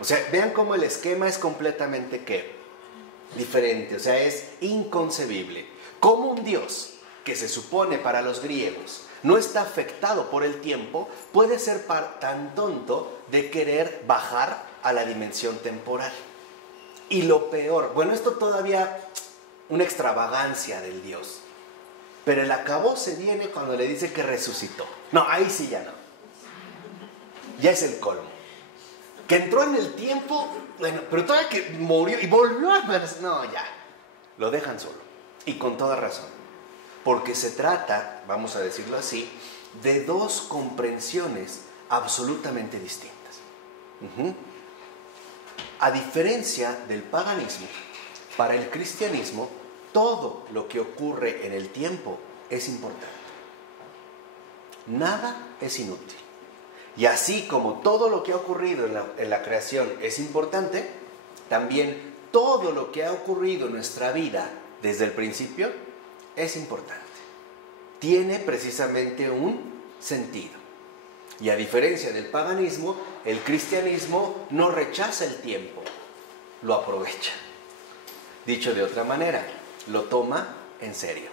O sea, vean cómo el esquema es completamente diferente, o sea, es inconcebible. Cómo un Dios que se supone para los griegos no está afectado por el tiempo, puede ser tan tonto de querer bajar a la dimensión temporal. Y lo peor, bueno, esto todavía una extravagancia del Dios, pero el acabose viene cuando le dice que resucitó. No, ahí sí ya no. Ya es el colmo. Que entró en el tiempo, bueno, pero todavía que murió y volvió a... No, ya. Lo dejan solo. Y con toda razón. Porque se trata, vamos a decirlo así, de dos comprensiones absolutamente distintas. A diferencia del paganismo, para el cristianismo, todo lo que ocurre en el tiempo es importante. Nada es inútil. Y así como todo lo que ha ocurrido en la creación es importante, también todo lo que ha ocurrido en nuestra vida desde el principio es importante. Tiene precisamente un sentido. Y a diferencia del paganismo, el cristianismo no rechaza el tiempo, lo aprovecha. Dicho de otra manera, lo toma en serio.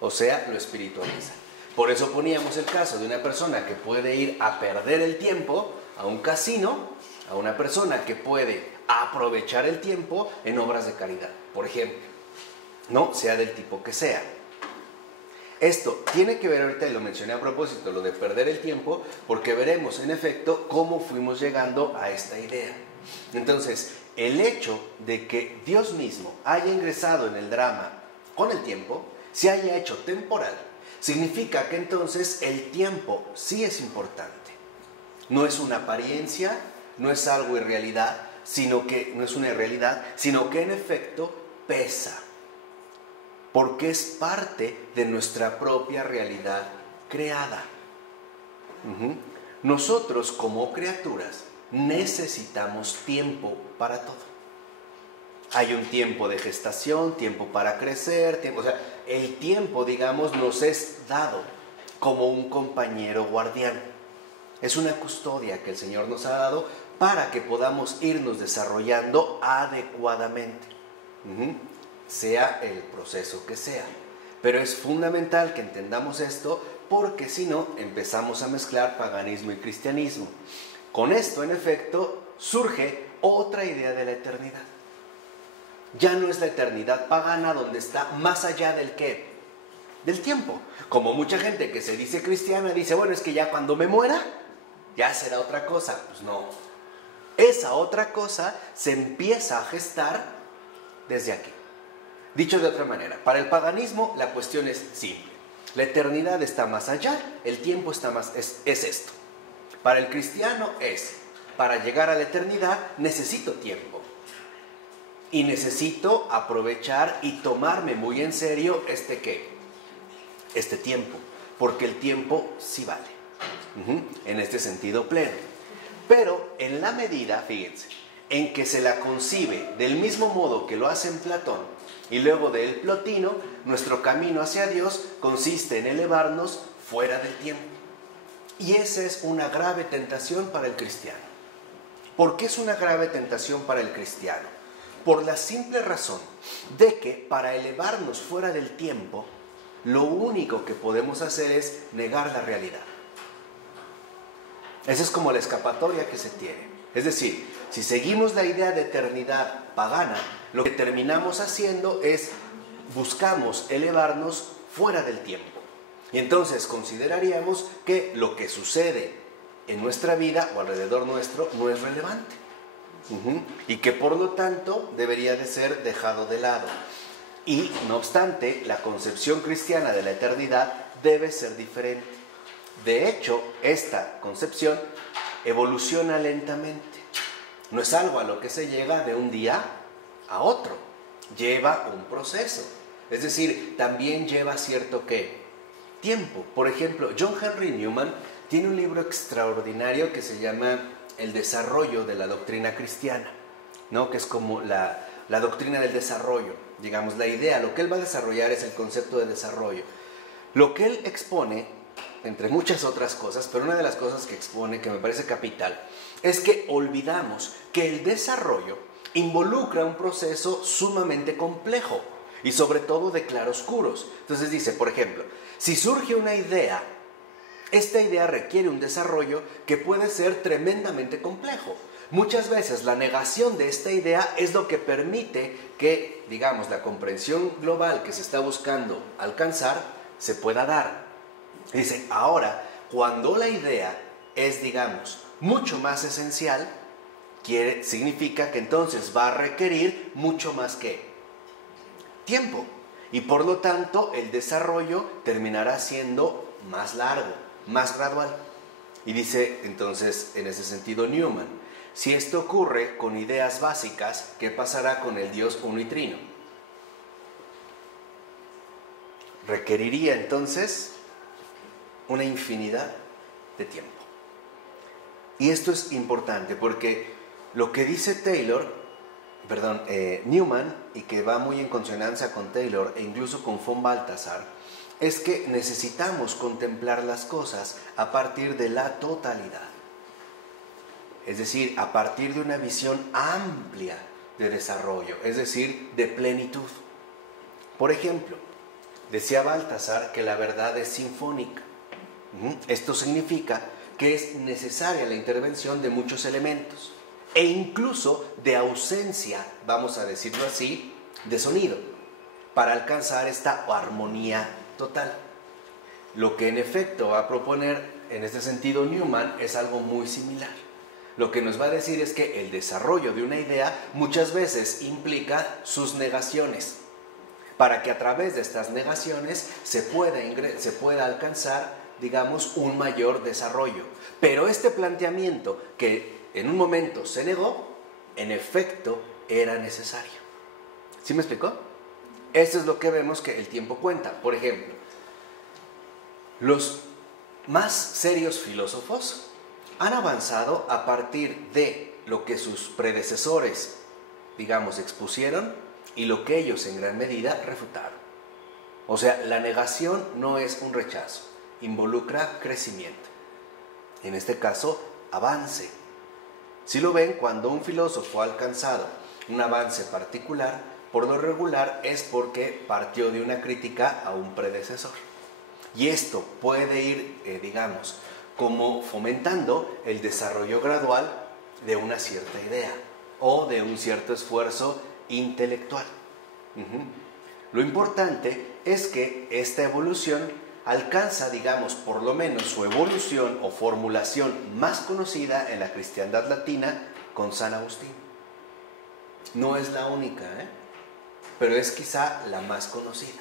O sea, lo espiritualiza. Por eso poníamos el caso de una persona que puede ir a perder el tiempo a un casino, a una persona que puede aprovechar el tiempo en obras de caridad, por ejemplo, no sea del tipo que sea. Esto tiene que ver, ahorita lo mencioné a propósito, lo de perder el tiempo, porque veremos en efecto cómo fuimos llegando a esta idea. Entonces, el hecho de que Dios mismo haya ingresado en el drama con el tiempo, se haya hecho temporal, significa que entonces el tiempo sí es importante. No es una apariencia, no es algo irrealidad, no es una irrealidad, sino que en efecto pesa, porque es parte de nuestra propia realidad creada. Nosotros como criaturas necesitamos tiempo para todo. Hay un tiempo de gestación, tiempo para crecer, o sea, el tiempo, digamos, nos es dado como un compañero guardián. Es una custodia que el Señor nos ha dado para que podamos irnos desarrollando adecuadamente, sea el proceso que sea. Pero es fundamental que entendamos esto porque si no empezamos a mezclar paganismo y cristianismo. Con esto, en efecto, surge otra idea de la eternidad. Ya no es la eternidad pagana donde está más allá del ¿qué? Del tiempo. Como mucha gente que se dice cristiana dice, bueno, es que ya cuando me muera, ya será otra cosa. Pues no. Esa otra cosa se empieza a gestar desde aquí. Dicho de otra manera, para el paganismo la cuestión es simple. La eternidad está más allá, el tiempo está más, es esto. Para el cristiano para llegar a la eternidad necesito tiempo. Y necesito aprovechar y tomarme muy en serio este tiempo. Porque el tiempo sí vale. En este sentido pleno. Pero en la medida, fíjense, en que se la concibe del mismo modo que lo hace en Platón y luego de él Plotino, nuestro camino hacia Dios consiste en elevarnos fuera del tiempo. Y esa es una grave tentación para el cristiano. ¿Por qué es una grave tentación para el cristiano? Por la simple razón de que para elevarnos fuera del tiempo, lo único que podemos hacer es negar la realidad. Esa es como la escapatoria que se tiene. Es decir, si seguimos la idea de eternidad pagana, lo que terminamos haciendo es buscamos elevarnos fuera del tiempo. Y entonces consideraríamos que lo que sucede en nuestra vida o alrededor nuestro no es relevante. Y que por lo tanto debería de ser dejado de lado. Y no obstante, la concepción cristiana de la eternidad debe ser diferente. De hecho, esta concepción evoluciona lentamente. No es algo a lo que se llega de un día a otro. Lleva un proceso. Es decir, también lleva cierto tiempo. Por ejemplo, John Henry Newman tiene un libro extraordinario que se llama El desarrollo de la doctrina cristiana, ¿no? Que es como la doctrina del desarrollo, digamos, la idea, lo que él va a desarrollar es el concepto de desarrollo. Lo que él expone, entre muchas otras cosas, pero una de las cosas que expone, que me parece capital, es que olvidamos que el desarrollo involucra un proceso sumamente complejo y sobre todo de claroscuros. Entonces dice, por ejemplo, si surge una idea, esta idea requiere un desarrollo que puede ser tremendamente complejo. Muchas veces la negación de esta idea es lo que permite que, digamos, la comprensión global que se está buscando alcanzar se pueda dar. Dice, ahora, cuando la idea es, digamos, mucho más esencial, significa que entonces va a requerir mucho más tiempo. Y por lo tanto, el desarrollo terminará siendo más largo, más gradual. Y dice entonces, en ese sentido, Newman, si esto ocurre con ideas básicas, ¿qué pasará con el Dios uno y trino? Requeriría entonces una infinidad de tiempo. Y esto es importante porque lo que dice Newman, y que va muy en consonancia con Taylor e incluso con von Balthasar, es que necesitamos contemplar las cosas a partir de la totalidad. Es decir, a partir de una visión amplia de desarrollo, es decir, de plenitud. Por ejemplo, decía Balthasar que la verdad es sinfónica. Esto significa que es necesaria la intervención de muchos elementos e incluso de ausencia, vamos a decirlo así, de sonido, para alcanzar esta armonía total. Lo que en efecto va a proponer en este sentido Newman es algo muy similar. Lo que nos va a decir es que el desarrollo de una idea muchas veces implica sus negaciones, para que a través de estas negaciones se pueda alcanzar, digamos, un mayor desarrollo. Pero este planteamiento que en un momento se negó, en efecto era necesario. ¿Sí me explicó? Esto es lo que vemos que el tiempo cuenta. Por ejemplo, los más serios filósofos han avanzado a partir de lo que sus predecesores, digamos, expusieron y lo que ellos en gran medida refutaron. O sea, la negación no es un rechazo, involucra crecimiento. En este caso, avance. Si lo ven, cuando un filósofo ha alcanzado un avance particular, por lo regular es porque partió de una crítica a un predecesor. Y esto puede ir, digamos, como fomentando el desarrollo gradual de una cierta idea o de un cierto esfuerzo intelectual. Lo importante es que esta evolución alcanza, digamos, por lo menos su evolución o formulación más conocida en la cristiandad latina con San Agustín. No es la única, pero es quizá la más conocida,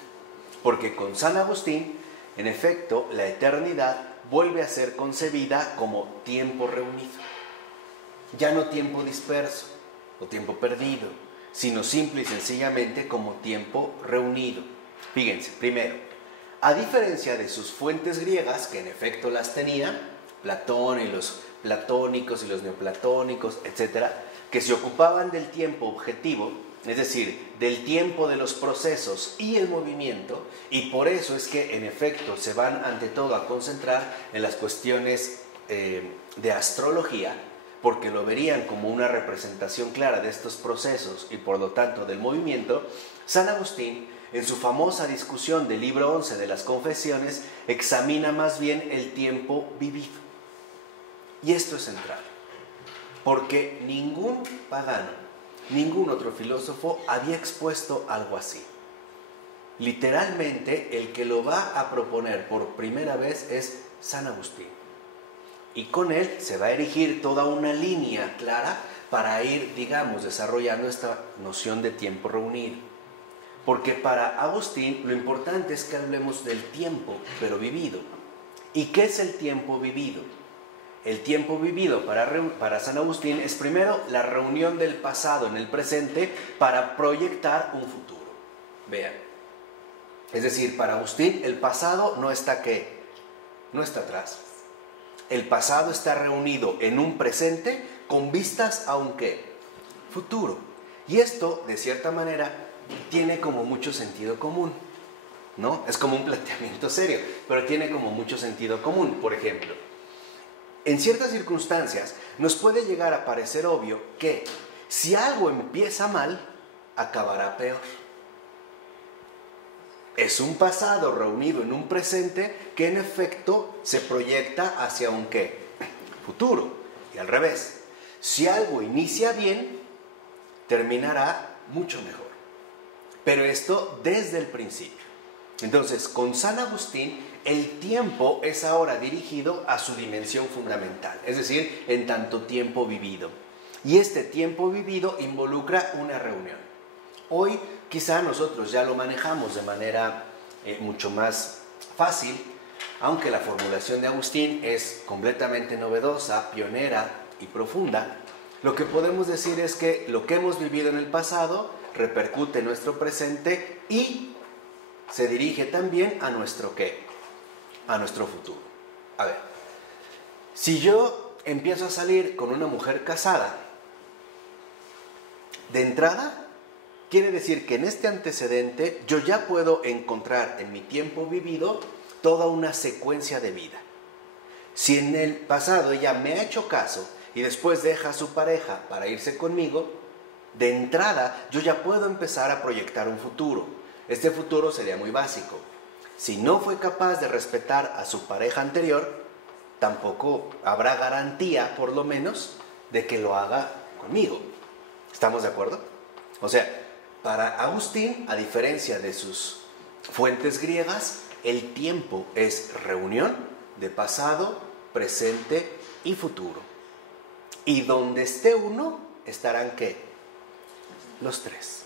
porque con San Agustín, en efecto, la eternidad vuelve a ser concebida como tiempo reunido, ya no tiempo disperso o tiempo perdido, sino simple y sencillamente como tiempo reunido. Fíjense, primero, a diferencia de sus fuentes griegas, que en efecto las tenía, Platón y los platónicos y los neoplatónicos, etc., que se ocupaban del tiempo objetivo, es decir, del tiempo de los procesos y el movimiento, y por eso es que en efecto se van ante todo a concentrar en las cuestiones de astrología, porque lo verían como una representación clara de estos procesos y por lo tanto del movimiento. San Agustín, en su famosa discusión del libro 11 de las Confesiones, examina más bien el tiempo vivido. Y esto es central, porque ningún pagano, ningún otro filósofo había expuesto algo así. Literalmente, el que lo va a proponer por primera vez es San Agustín. Y con él se va a erigir toda una línea clara para ir, digamos, desarrollando esta noción de tiempo reunido. Porque para Agustín lo importante es que hablemos del tiempo, pero vivido. ¿Y qué es el tiempo vivido? El tiempo vivido para San Agustín es primero la reunión del pasado en el presente para proyectar un futuro. Vean. Es decir, para Agustín el pasado no está ¿qué? No está atrás. El pasado está reunido en un presente con vistas a un ¿qué? Futuro. Y esto, de cierta manera, tiene como mucho sentido común, ¿no? Es como un planteamiento serio, pero tiene como mucho sentido común. Por ejemplo, en ciertas circunstancias nos puede llegar a parecer obvio que si algo empieza mal, acabará peor. Es un pasado reunido en un presente que en efecto se proyecta hacia un ¿qué? Futuro. Y al revés, si algo inicia bien, terminará mucho mejor. Pero esto desde el principio. Entonces, con San Agustín, el tiempo es ahora dirigido a su dimensión fundamental, es decir, en tanto tiempo vivido. Y este tiempo vivido involucra una reunión. Hoy quizá nosotros ya lo manejamos de manera mucho más fácil, aunque la formulación de Agustín es completamente novedosa, pionera y profunda. Lo que podemos decir es que lo que hemos vivido en el pasado repercute en nuestro presente y se dirige también a nuestro ¿qué? A nuestro futuro. A ver, si yo empiezo a salir con una mujer casada, de entrada, quiere decir que en este antecedente yo ya puedo encontrar en mi tiempo vivido toda una secuencia de vida. Si en el pasado ella me ha hecho caso y después deja a su pareja para irse conmigo, de entrada yo ya puedo empezar a proyectar un futuro. Este futuro sería muy básico. Si no fue capaz de respetar a su pareja anterior, tampoco habrá garantía, por lo menos, de que lo haga conmigo. ¿Estamos de acuerdo? O sea, para Agustín, a diferencia de sus fuentes griegas, el tiempo es reunión de pasado, presente y futuro. Y donde esté uno, estarán ¿qué? Los tres.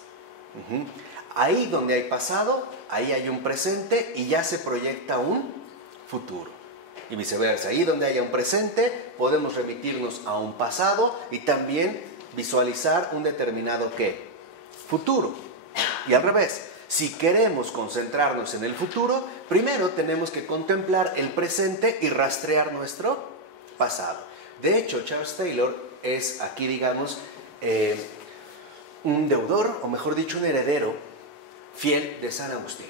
Ahí donde hay pasado, ahí hay un presente y ya se proyecta un futuro. Y viceversa, ahí donde haya un presente, podemos remitirnos a un pasado y también visualizar un determinado ¿qué? Futuro. Y al revés, si queremos concentrarnos en el futuro, primero tenemos que contemplar el presente y rastrear nuestro pasado. De hecho, Charles Taylor es aquí, digamos, un deudor, o mejor dicho, un heredero fiel de San Agustín.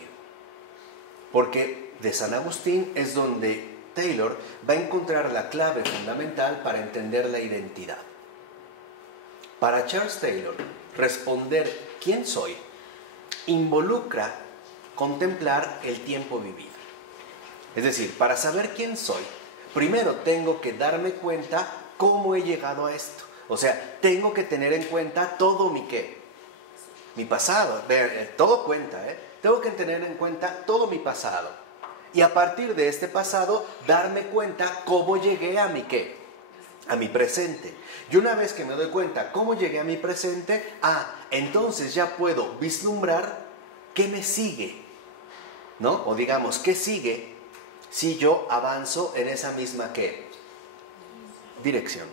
Porque de San Agustín es donde Taylor va a encontrar la clave fundamental para entender la identidad. Para Charles Taylor, responder ¿quién soy? Involucra contemplar el tiempo vivido. Es decir, para saber quién soy, primero tengo que darme cuenta cómo he llegado a esto. O sea, tengo que tener en cuenta todo mi qué. Mi pasado. Todo cuenta, ¿eh? Tengo que tener en cuenta todo mi pasado. Y a partir de este pasado, darme cuenta cómo llegué a mi qué. A mi presente. Y una vez que me doy cuenta cómo llegué a mi presente, entonces ya puedo vislumbrar qué me sigue, ¿no? O digamos, ¿qué sigue si yo avanzo en esa misma ¿qué? Dirección.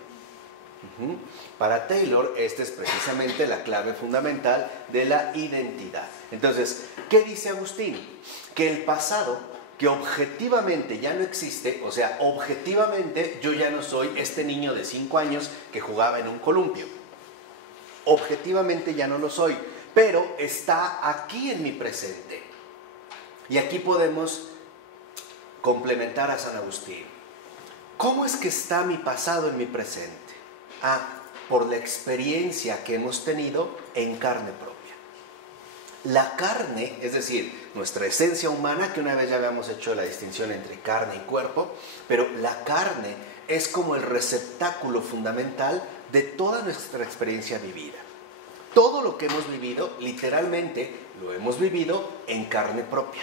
Para Taylor, esta es precisamente la clave fundamental de la identidad. Entonces, ¿qué dice Agustín? Que el pasado, que objetivamente ya no existe, o sea, objetivamente yo ya no soy este niño de 5 años que jugaba en un columpio. Objetivamente ya no lo soy, pero está aquí en mi presente. Y aquí podemos complementar a San Agustín. ¿Cómo es que está mi pasado en mi presente? Por la experiencia que hemos tenido en carne propia. La carne, es decir, nuestra esencia humana, que una vez ya habíamos hecho la distinción entre carne y cuerpo, pero la carne es como el receptáculo fundamental de toda nuestra experiencia vivida. Todo lo que hemos vivido, literalmente, lo hemos vivido en carne propia.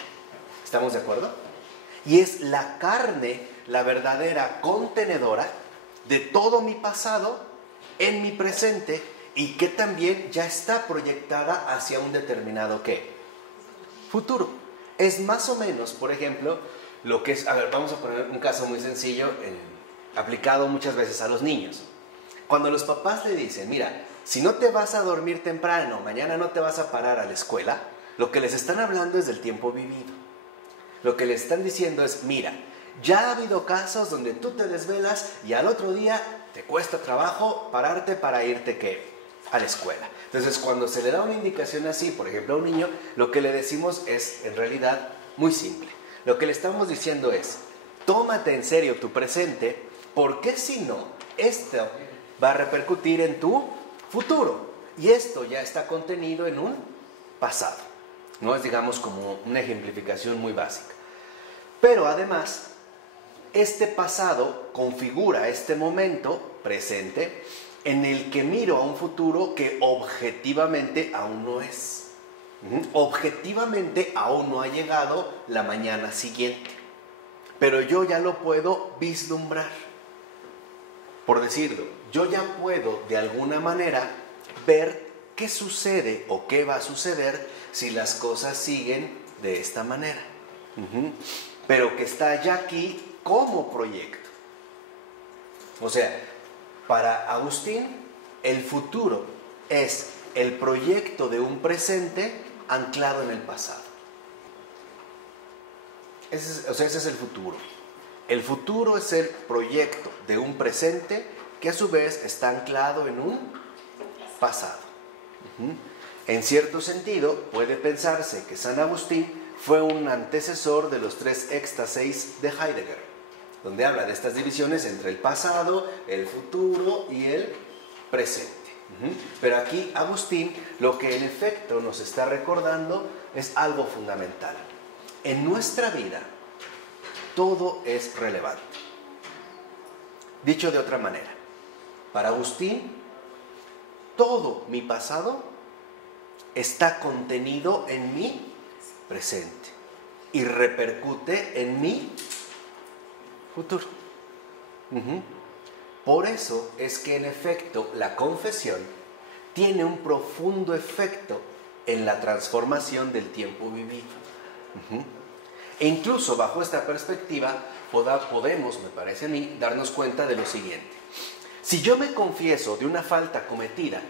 ¿Estamos de acuerdo? Y es la carne la verdadera contenedora de todo mi pasado en mi presente y que también ya está proyectada hacia un determinado ¿qué? Futuro. Es más o menos, por ejemplo, lo que es, vamos a poner un caso muy sencillo, aplicado muchas veces a los niños. Cuando los papás le dicen, mira, si no te vas a dormir temprano, mañana no te vas a parar a la escuela, lo que les están hablando es del tiempo vivido. Lo que les están diciendo es, mira, ya ha habido casos donde tú te desvelas y al otro día te cuesta trabajo pararte para irte ¿qué? A la escuela. Entonces, cuando se le da una indicación así, por ejemplo, a un niño, lo que le decimos es, en realidad, muy simple. Lo que le estamos diciendo es, tómate en serio tu presente, porque si no, esto va a repercutir en tu futuro. Y esto ya está contenido en un pasado. No es, digamos, como una ejemplificación muy básica. Pero además, este pasado configura este momento presente en el que miro a un futuro que objetivamente aún no es. Objetivamente aún no ha llegado la mañana siguiente. Pero yo ya lo puedo vislumbrar. Por decirlo, yo ya puedo de alguna manera ver qué sucede o qué va a suceder si las cosas siguen de esta manera. Pero que está ya aquí como proyecto. O sea, para Agustín, el futuro es el proyecto de un presente anclado en el pasado. Ese es el futuro. El futuro es el proyecto de un presente que a su vez está anclado en un pasado. En cierto sentido, puede pensarse que San Agustín fue un antecesor de los 3 éxtasis de Heidegger, donde habla de estas divisiones entre el pasado, el futuro y el presente. Pero aquí Agustín lo que en efecto nos está recordando es algo fundamental. En nuestra vida todo es relevante. Dicho de otra manera, para Agustín todo mi pasado está contenido en mi presente y repercute en mi futuro. Por eso es que en efecto la confesión tiene un profundo efecto en la transformación del tiempo vivido. E incluso bajo esta perspectiva podemos, me parece a mí, darnos cuenta de lo siguiente. Si yo me confieso de una falta cometida,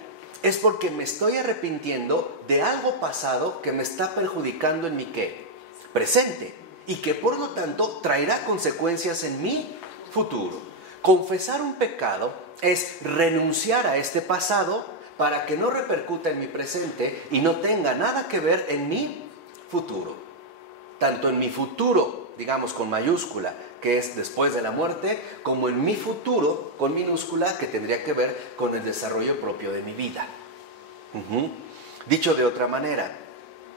es porque me estoy arrepintiendo de algo pasado que me está perjudicando en mi ¿qué? Presente, y que por lo tanto traerá consecuencias en mi futuro. Confesar un pecado es renunciar a este pasado para que no repercuta en mi presente y no tenga nada que ver en mi futuro. Tanto en mi futuro, digamos con mayúscula, que es después de la muerte, como en mi futuro, con minúscula, que tendría que ver con el desarrollo propio de mi vida. Dicho de otra manera,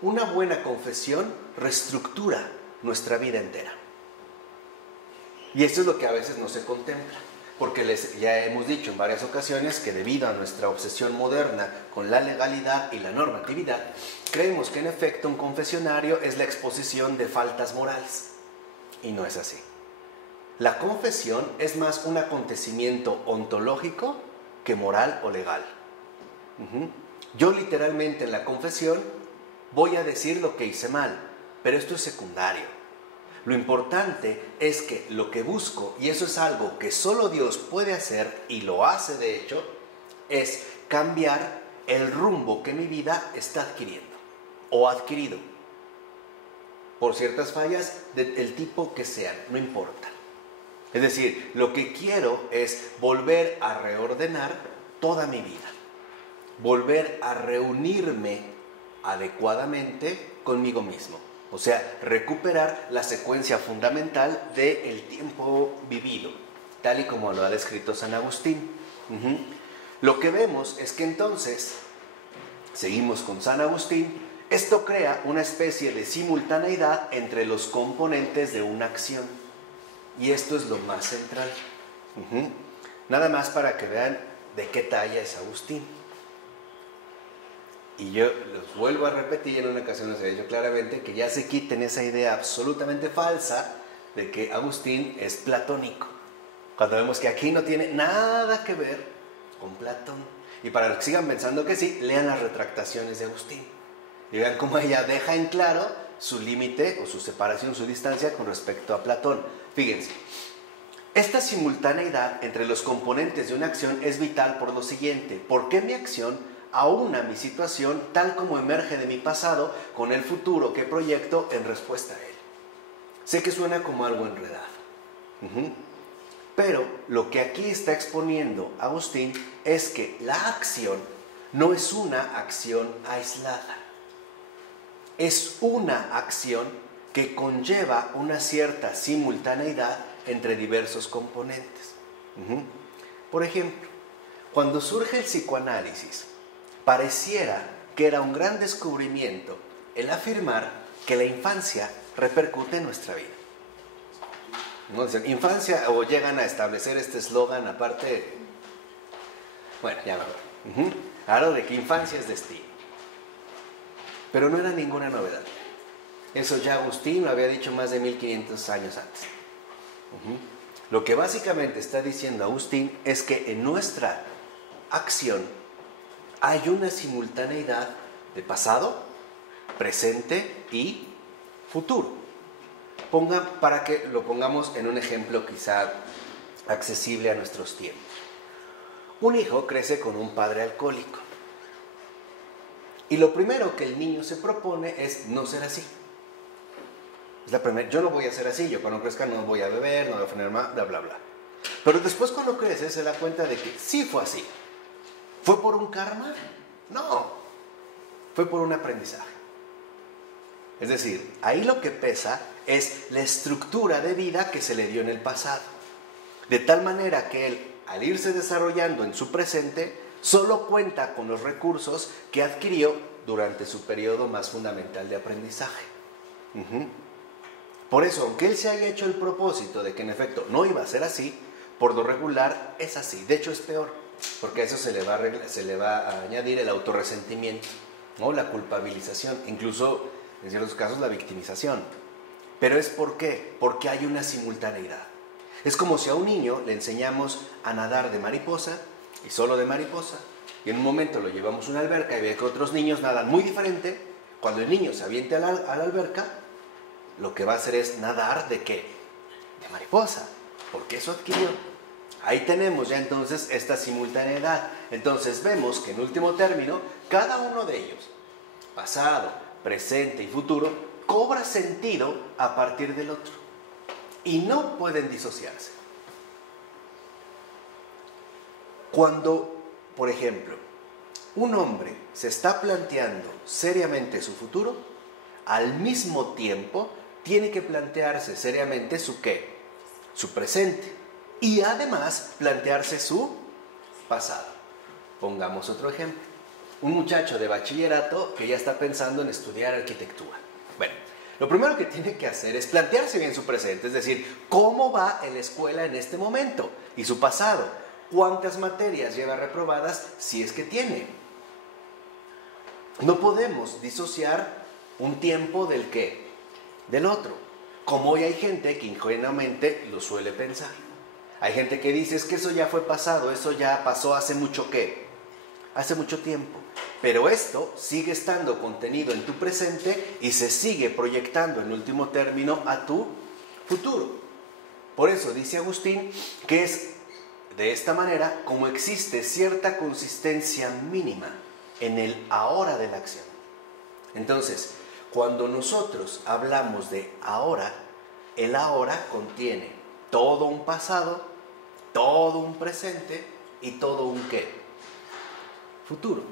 una buena confesión reestructura nuestra vida entera. Y esto es lo que a veces no se contempla, porque ya hemos dicho en varias ocasiones que debido a nuestra obsesión moderna con la legalidad y la normatividad, creemos que en efecto un confesionario es la exposición de faltas morales. Y no es así. La confesión es más un acontecimiento ontológico que moral o legal. Yo literalmente en la confesión voy a decir lo que hice mal, pero esto es secundario. Lo importante es que lo que busco, y eso es algo que solo Dios puede hacer, y lo hace de hecho, es cambiar el rumbo que mi vida está adquiriendo, o adquirido, por ciertas fallas del tipo que sean, no importa. Es decir, lo que quiero es volver a reordenar toda mi vida, volver a reunirme adecuadamente conmigo mismo. O sea, recuperar la secuencia fundamental del tiempo vivido, tal y como lo ha descrito San Agustín. Lo que vemos es que entonces, seguimos con San Agustín, esto crea una especie de simultaneidad entre los componentes de una acción. Y esto es lo más central. Nada más para que vean de qué talla es Agustín. Y yo los vuelvo a repetir, en una ocasión les he dicho claramente que ya se quiten esa idea absolutamente falsa de que Agustín es platónico. Cuando vemos que aquí no tiene nada que ver con Platón. Y para los que sigan pensando que sí, lean las retractaciones de Agustín. Y vean cómo ella deja en claro su límite o su separación, su distancia con respecto a Platón. Fíjense, esta simultaneidad entre los componentes de una acción es vital por lo siguiente. ¿Por qué mi acción aúna mi situación tal como emerge de mi pasado con el futuro que proyecto en respuesta a él? Sé que suena como algo enredado, pero lo que aquí está exponiendo Agustín es que la acción no es una acción aislada, es una acción que conlleva una cierta simultaneidad entre diversos componentes. Por ejemplo, cuando surge el psicoanálisis, pareciera que era un gran descubrimiento el afirmar que la infancia repercute en nuestra vida. ¿No? Dicen, infancia, o llegan a establecer este eslogan aparte, bueno, ya me voy. Claro, de que infancia es destino. Pero no era ninguna novedad. Eso ya Agustín lo había dicho más de 1500 años antes. Lo que básicamente está diciendo Agustín es que en nuestra acción hay una simultaneidad de pasado, presente y futuro. Para que lo pongamos en un ejemplo quizá accesible a nuestros tiempos. Un hijo crece con un padre alcohólico. Y lo primero que el niño se propone es no ser así. Yo no voy a ser así, yo cuando crezca no voy a beber, no voy a fumar más, bla, bla, bla. Pero después cuando crece se da cuenta de que sí fue así. ¿Fue por un karma? No, fue por un aprendizaje. Es decir, ahí lo que pesa es la estructura de vida que se le dio en el pasado. De tal manera que él, al irse desarrollando en su presente, solo cuenta con los recursos que adquirió durante su periodo más fundamental de aprendizaje. Por eso, aunque él se haya hecho el propósito de que en efecto no iba a ser así, por lo regular es así. De hecho es peor, porque a eso se le va a añadir el autorresentimiento, ¿no? La culpabilización, incluso en ciertos casos la victimización. Pero es ¿por qué? Porque hay una simultaneidad. Es como si a un niño le enseñamos a nadar de mariposa y solo de mariposa, y en un momento lo llevamos a una alberca y ve que otros niños nadan muy diferente. Cuando el niño se aviente a la alberca, lo que va a hacer es nadar ¿de qué? De mariposa, porque eso adquirió. Ahí tenemos ya entonces esta simultaneidad. Entonces vemos que en último término, cada uno de ellos, pasado, presente y futuro, cobra sentido a partir del otro. Y no pueden disociarse. Cuando, por ejemplo, un hombre se está planteando seriamente su futuro, al mismo tiempo tiene que plantearse seriamente su ¿qué? Su presente. Y además plantearse su pasado. Pongamos otro ejemplo. Un muchacho de bachillerato que ya está pensando en estudiar arquitectura. Bueno, Lo primero que tiene que hacer es plantearse bien su presente, es decir, cómo va en la escuela en este momento y su pasado, cuántas materias lleva reprobadas si es que tiene. No podemos disociar un tiempo del qué, del otro, como hoy hay gente que ingenuamente lo suele pensar. Hay gente que dice, es que eso ya fue pasado, eso ya pasó hace mucho ¿qué? Hace mucho tiempo. Pero esto sigue estando contenido en tu presente y se sigue proyectando en último término a tu futuro. Por eso dice Agustín que es de esta manera como existe cierta consistencia mínima en el ahora de la acción. Entonces, cuando nosotros hablamos de ahora, el ahora contiene todo un pasado, todo un presente y todo un ¿qué? Futuro.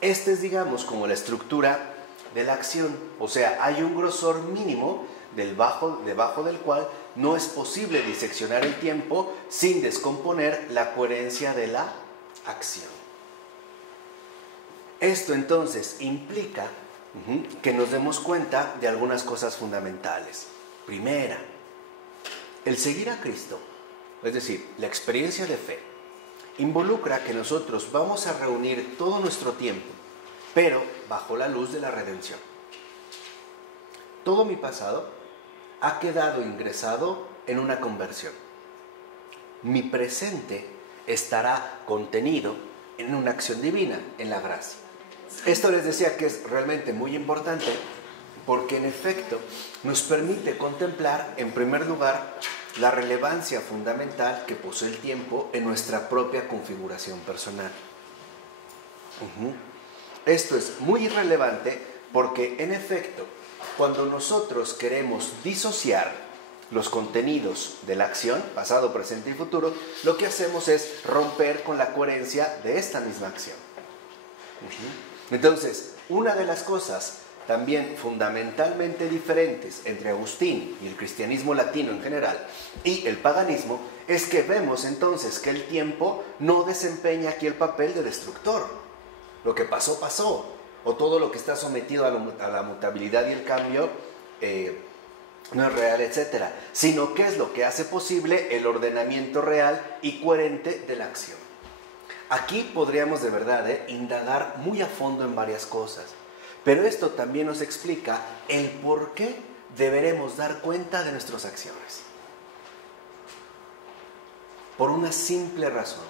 Este es, digamos, como la estructura de la acción. O sea, hay un grosor mínimo debajo del cual no es posible diseccionar el tiempo sin descomponer la coherencia de la acción. Esto entonces implica que nos demos cuenta de algunas cosas fundamentales. Primera, el seguir a Cristo, es decir, la experiencia de fe, involucra que nosotros vamos a reunir todo nuestro tiempo, pero bajo la luz de la redención. Todo mi pasado ha quedado ingresado en una conversión. Mi presente estará contenido en una acción divina, en la gracia. Esto les decía que es realmente muy importante porque en efecto nos permite contemplar en primer lugar la relevancia fundamental que posee el tiempo en nuestra propia configuración personal. Esto es muy relevante porque en efecto cuando nosotros queremos disociar los contenidos de la acción, pasado, presente y futuro, lo que hacemos es romper con la coherencia de esta misma acción. Entonces, una de las cosas también fundamentalmente diferentes entre Agustín y el cristianismo latino en general y el paganismo es que vemos entonces que el tiempo no desempeña aquí el papel de destructor. Lo que pasó, pasó. O todo lo que está sometido a la mutabilidad y el cambio no es real, etc. Sino que es lo que hace posible el ordenamiento real y coherente de la acción. Aquí podríamos de verdad indagar muy a fondo en varias cosas. Pero esto también nos explica el por qué deberemos dar cuenta de nuestras acciones. Por una simple razón.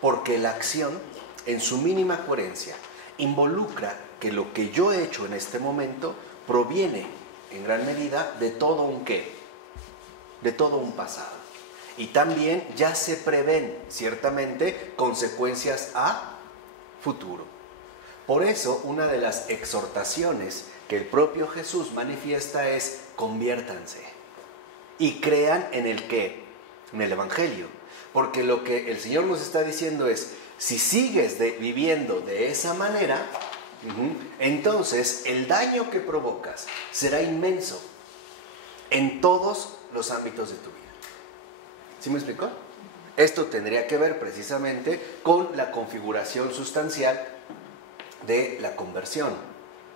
Porque la acción, en su mínima coherencia, involucra que lo que yo he hecho en este momento proviene en gran medida de todo un qué, de todo un pasado. Y también ya se prevén ciertamente consecuencias a futuro. Por eso una de las exhortaciones que el propio Jesús manifiesta es conviértanse y crean en el qué, en el Evangelio. Porque lo que el Señor nos está diciendo es, si sigues viviendo de esa manera, entonces el daño que provocas será inmenso en todos los ámbitos de tu vida. ¿Sí me explicó? Esto tendría que ver precisamente con la configuración sustancial de la conversión.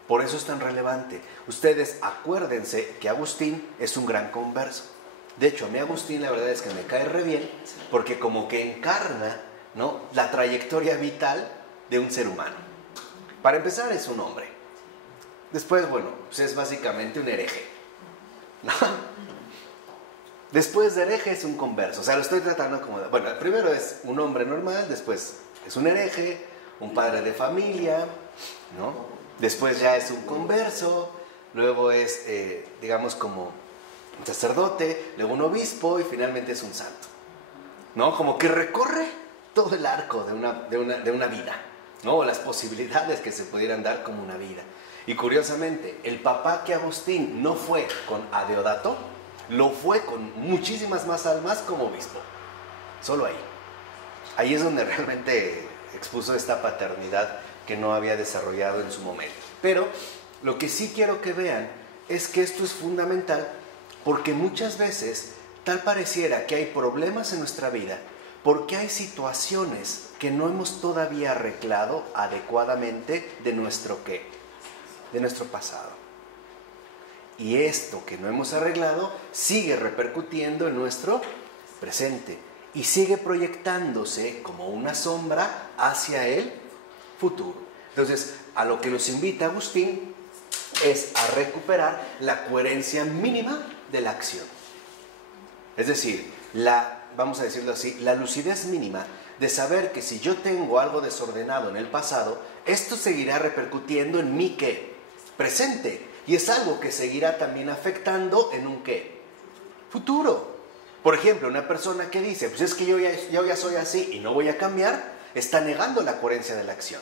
Por eso es tan relevante. Ustedes acuérdense que Agustín es un gran converso. De hecho, a mí Agustín la verdad es que me cae re bien porque como que encarna, ¿no?, la trayectoria vital de un ser humano. Para empezar es un hombre. Después, bueno, pues es básicamente un hereje, ¿no? Después de hereje es un converso. O sea, lo estoy tratando como... Bueno, primero es un hombre normal, después es un hereje, un padre de familia, ¿no? Después ya es un converso, luego es, digamos, como un sacerdote, luego un obispo y finalmente es un santo, ¿no? Como que recorre todo el arco de una vida, ¿no? O las posibilidades que se pudieran dar como una vida. Y curiosamente, el papá que Agustín no fue con Adeodato, lo fue con muchísimas más almas como obispo. Solo ahí. Ahí es donde realmente expuso esta paternidad que no había desarrollado en su momento. Pero lo que sí quiero que vean es que esto es fundamental porque muchas veces tal pareciera que hay problemas en nuestra vida porque hay situaciones que no hemos todavía arreglado adecuadamente de nuestro ¿qué? De nuestro pasado. Y esto que no hemos arreglado sigue repercutiendo en nuestro presente y sigue proyectándose como una sombra hacia el futuro. Entonces, a lo que nos invita Agustín es a recuperar la coherencia mínima de la acción. Es decir, vamos a decirlo así, la lucidez mínima de saber que si yo tengo algo desordenado en el pasado, esto seguirá repercutiendo en mi ¿qué? Presente. Y es algo que seguirá también afectando en un ¿qué? Futuro. Por ejemplo, una persona que dice, pues es que yo ya soy así y no voy a cambiar, está negando la coherencia de la acción.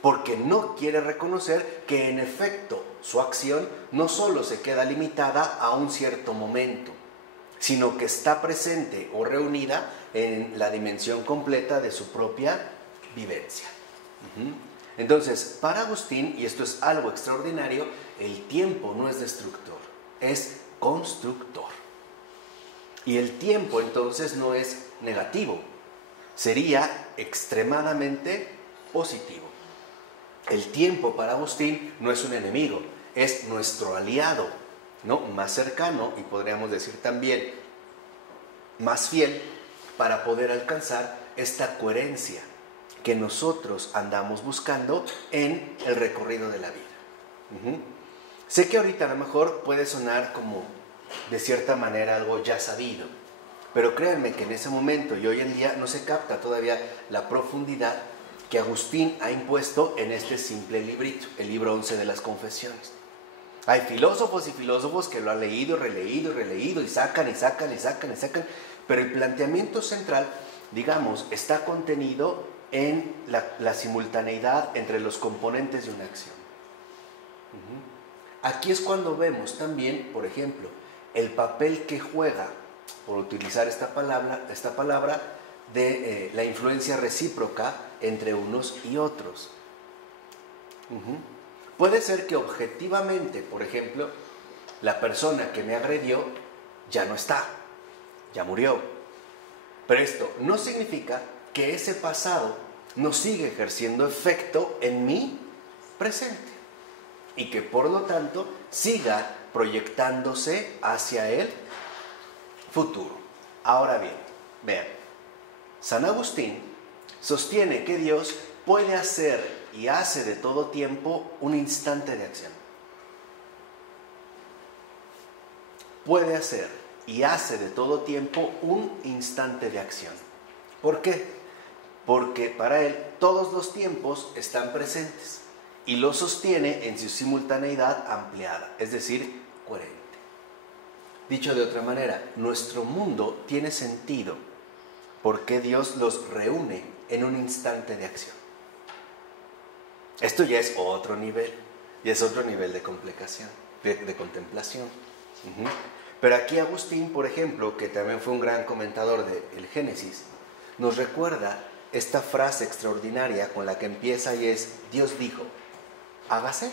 Porque no quiere reconocer que en efecto su acción no solo se queda limitada a un cierto momento, sino que está presente o reunida en la dimensión completa de su propia vivencia. Entonces, para Agustín, y esto es algo extraordinario, el tiempo no es destructor, es constructor. Y el tiempo entonces no es negativo, sería extremadamente positivo. El tiempo para Agustín no es un enemigo, es nuestro aliado, ¿no? Más cercano y podríamos decir también más fiel para poder alcanzar esta coherencia que nosotros andamos buscando en el recorrido de la vida. Sé que ahorita a lo mejor puede sonar como de cierta manera algo ya sabido, pero créanme que en ese momento y hoy en día no se capta todavía la profundidad que Agustín ha impuesto en este simple librito, el libro 11 de las Confesiones. Hay filósofos y filósofos que lo han leído, releído y releído y sacan, pero el planteamiento central, digamos, está contenido en la simultaneidad entre los componentes de una acción. Aquí es cuando vemos también, por ejemplo, el papel que juega, por utilizar esta palabra de la influencia recíproca entre unos y otros. Puede ser que objetivamente, por ejemplo, la persona que me agredió ya no está, ya murió. Pero esto no significa que ese pasado no sigue ejerciendo efecto en mi presente y que por lo tanto siga proyectándose hacia el futuro. Ahora bien, vean, San Agustín sostiene que Dios puede hacer y hace de todo tiempo un instante de acción. Puede hacer y hace de todo tiempo un instante de acción. ¿Por qué? Porque para él todos los tiempos están presentes y lo sostiene en su simultaneidad ampliada, es decir, coherente. Dicho de otra manera, nuestro mundo tiene sentido porque Dios los reúne en un instante de acción. Esto ya es otro nivel, y es otro nivel de complicación, de contemplación. Pero aquí Agustín, por ejemplo, que también fue un gran comentador del Génesis, nos recuerda esta frase extraordinaria con la que empieza y es: Dios dijo, hágase,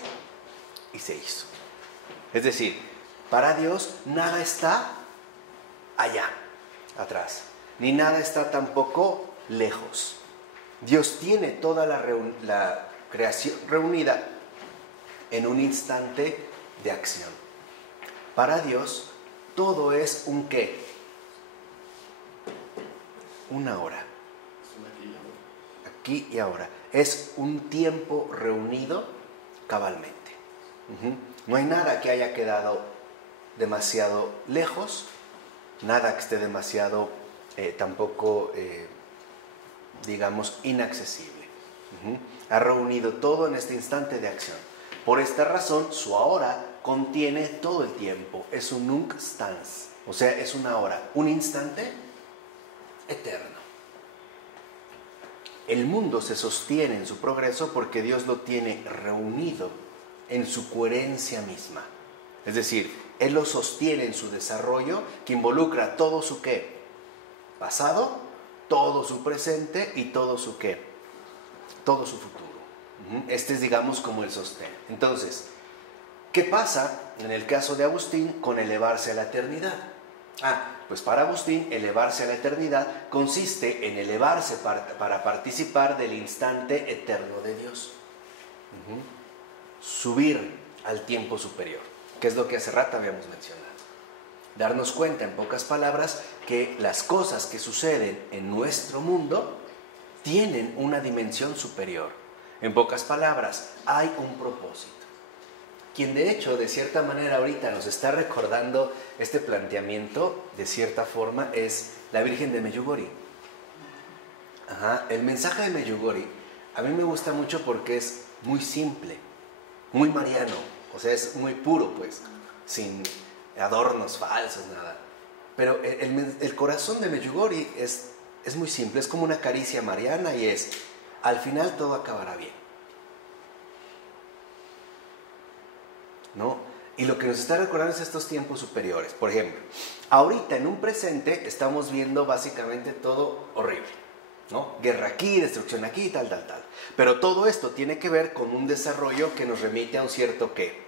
y se hizo. Es decir, para Dios nada está allá, atrás, ni nada está tampoco lejos. Dios tiene toda la creación reunida en un instante de acción. Para Dios todo es un ¿qué? Una hora. Aquí y ahora. Es un tiempo reunido cabalmente. No hay nada que haya quedado demasiado lejos, nada que esté demasiado tampoco, digamos, inaccesible. Ha reunido todo en este instante de acción. Por esta razón, su ahora contiene todo el tiempo. Es un nunc stans, o sea, es una hora, un instante eterno. El mundo se sostiene en su progreso porque Dios lo tiene reunido en su coherencia misma. Es decir, Él lo sostiene en su desarrollo que involucra todo su ¿qué? Pasado, todo su presente y todo su ¿qué? Todo su futuro. Este es, digamos, como el sostén. Entonces, ¿qué pasa en el caso de Agustín con elevarse a la eternidad? Pues para Agustín, elevarse a la eternidad consiste en elevarse para participar del instante eterno de Dios. Subir al tiempo superior. que es lo que hace rato habíamos mencionado. Darnos cuenta, en pocas palabras, que las cosas que suceden en nuestro mundo tienen una dimensión superior. En pocas palabras, hay un propósito. Quien de hecho, de cierta manera, ahorita nos está recordando este planteamiento, de cierta forma, es la Virgen de Medjugorje. El mensaje de Medjugorje a mí me gusta mucho porque es muy simple, muy mariano, o sea, es muy puro, pues, sin adornos falsos, nada. Pero el corazón de Medjugorje es muy simple, es como una caricia mariana y es, al final todo acabará bien, ¿no? Y lo que nos está recordando es estos tiempos superiores. Por ejemplo, ahorita en un presente estamos viendo básicamente todo horrible, ¿no? Guerra aquí, destrucción aquí, tal. Pero todo esto tiene que ver con un desarrollo que nos remite a un cierto ¿qué?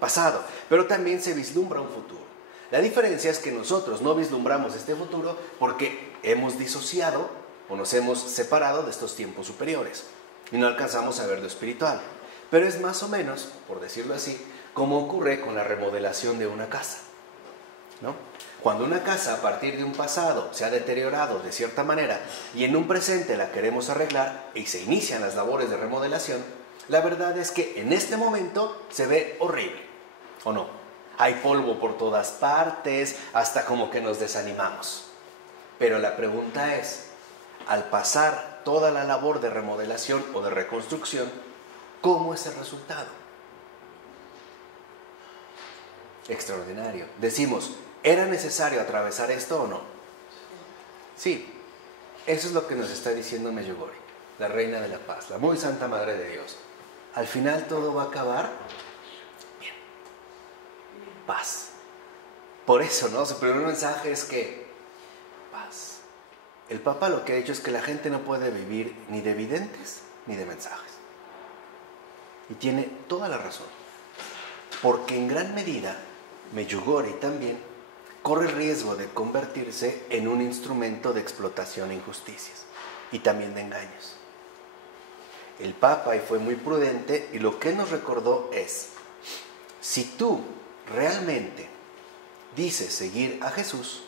Pasado. Pero también se vislumbra un futuro. La diferencia es que nosotros no vislumbramos este futuro porque hemos disociado o nos hemos separado de estos tiempos superiores y no alcanzamos a ver lo espiritual. Pero es más o menos, por decirlo así, como ocurre con la remodelación de una casa, ¿no? Cuando una casa a partir de un pasado se ha deteriorado de cierta manera y en un presente la queremos arreglar y se inician las labores de remodelación, la verdad es que en este momento se ve horrible, ¿o no? Hay polvo por todas partes, hasta como que nos desanimamos. Pero la pregunta es, al pasar toda la labor de remodelación o de reconstrucción, ¿cómo es el resultado? Extraordinario. Decimos, ¿era necesario atravesar esto o no? Sí, eso es lo que nos está diciendo Medjugorje, la reina de la paz, la muy santa madre de Dios. Al final todo va a acabar bien. Paz. Por eso, ¿no? Su primer mensaje es que paz. El Papa lo que ha dicho es que la gente no puede vivir ni de videntes ni de mensajes. Y tiene toda la razón. Porque en gran medida Medjugorje también corre el riesgo de convertirse en un instrumento de explotación e injusticias y también de engaños. El Papa y fue muy prudente y lo que nos recordó es, si tú realmente dices seguir a Jesús,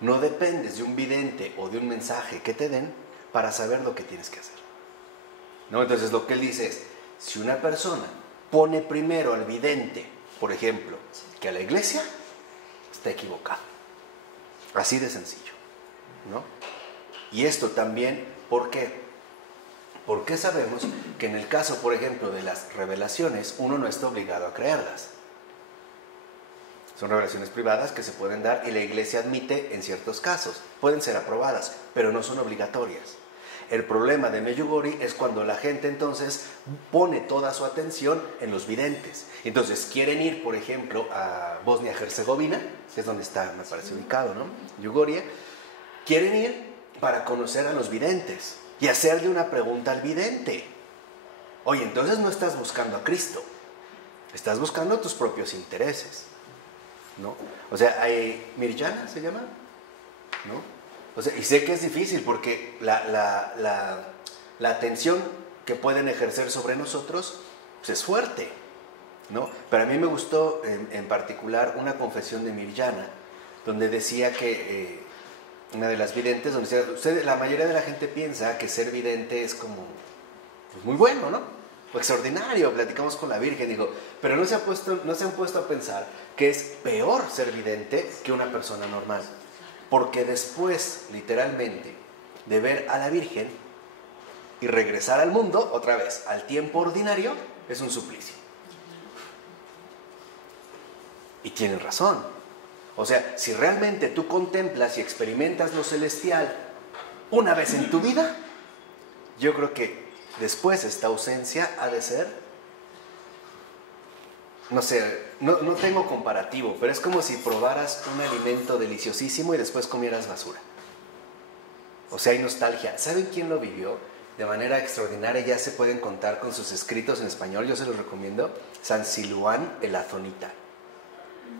no dependes de un vidente o de un mensaje que te den para saber lo que tienes que hacer, ¿no? Entonces lo que él dice es, si una persona pone primero al vidente, por ejemplo, que a la iglesia, está equivocado. Así de sencillo, ¿no? Y esto también, ¿por qué? Porque sabemos que en el caso, por ejemplo, de las revelaciones, uno no está obligado a creerlas. Son revelaciones privadas que se pueden dar y la iglesia admite en ciertos casos. Pueden ser aprobadas, pero no son obligatorias. El problema de Medjugorje es cuando la gente entonces pone toda su atención en los videntes. Entonces quieren ir, por ejemplo, a Bosnia-Herzegovina, que es donde está, me parece ubicado, ¿no? Medjugorje. Quieren ir para conocer a los videntes y hacerle una pregunta al vidente. Oye, entonces no estás buscando a Cristo, estás buscando tus propios intereses, ¿no? O sea, Mirjana se llama, ¿no? O sea, y sé que es difícil porque la atención que pueden ejercer sobre nosotros pues es fuerte, ¿no? Pero a mí me gustó en particular una confesión de Mirjana, donde decía que una de las videntes, donde decía, la mayoría de la gente piensa que ser vidente es como pues muy bueno, ¿no? O extraordinario, platicamos con la Virgen, digo, pero no se han puesto a pensar que es peor ser vidente que una persona normal. Porque después, literalmente, de ver a la Virgen y regresar al mundo, otra vez, al tiempo ordinario, es un suplicio. Y tienen razón. O sea, si realmente tú contemplas y experimentas lo celestial una vez en tu vida, yo creo que después esta ausencia ha de ser, no sé, no tengo comparativo, pero es como si probaras un alimento deliciosísimo y después comieras basura. O sea, hay nostalgia. ¿Saben quién lo vivió de manera extraordinaria? Ya se pueden contar con sus escritos en español, yo se los recomiendo. San Siluán el Azonita,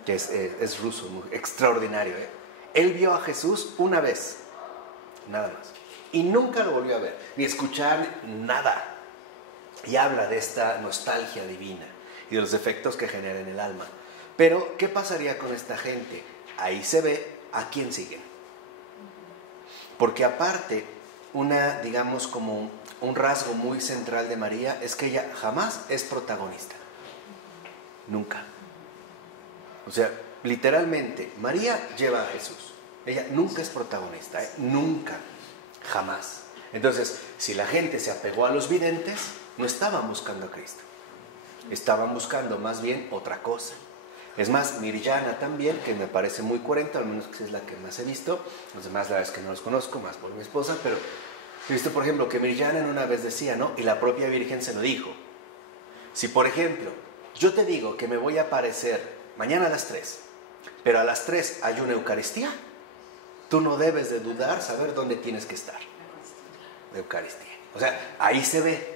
que es ruso, muy extraordinario, ¿eh? Él vio a Jesús una vez, nada más, y nunca lo volvió a ver, ni escuchar nada. Y habla de esta nostalgia divina y de los efectos que genera en el alma. Pero, ¿qué pasaría con esta gente? Ahí se ve a quién siguen. Porque aparte, digamos como un rasgo muy central de María es que ella jamás es protagonista. Nunca. O sea, literalmente, María lleva a Jesús. Ella nunca es protagonista, nunca, jamás. Entonces, si la gente se apegó a los videntes, no estaban buscando a Cristo. Estaban buscando más bien otra cosa. Es más, Mirjana también, que me parece muy coherente, al menos que es la que más he visto. Los demás la verdad es que no los conozco, más por mi esposa, pero he visto, por ejemplo, que Mirjana en una vez decía, ¿no? Y la propia Virgen se lo dijo. Si, por ejemplo, yo te digo que me voy a aparecer mañana a las 3, pero a las 3 hay una Eucaristía, tú no debes de dudar saber dónde tienes que estar. La Eucaristía. O sea, ahí se ve.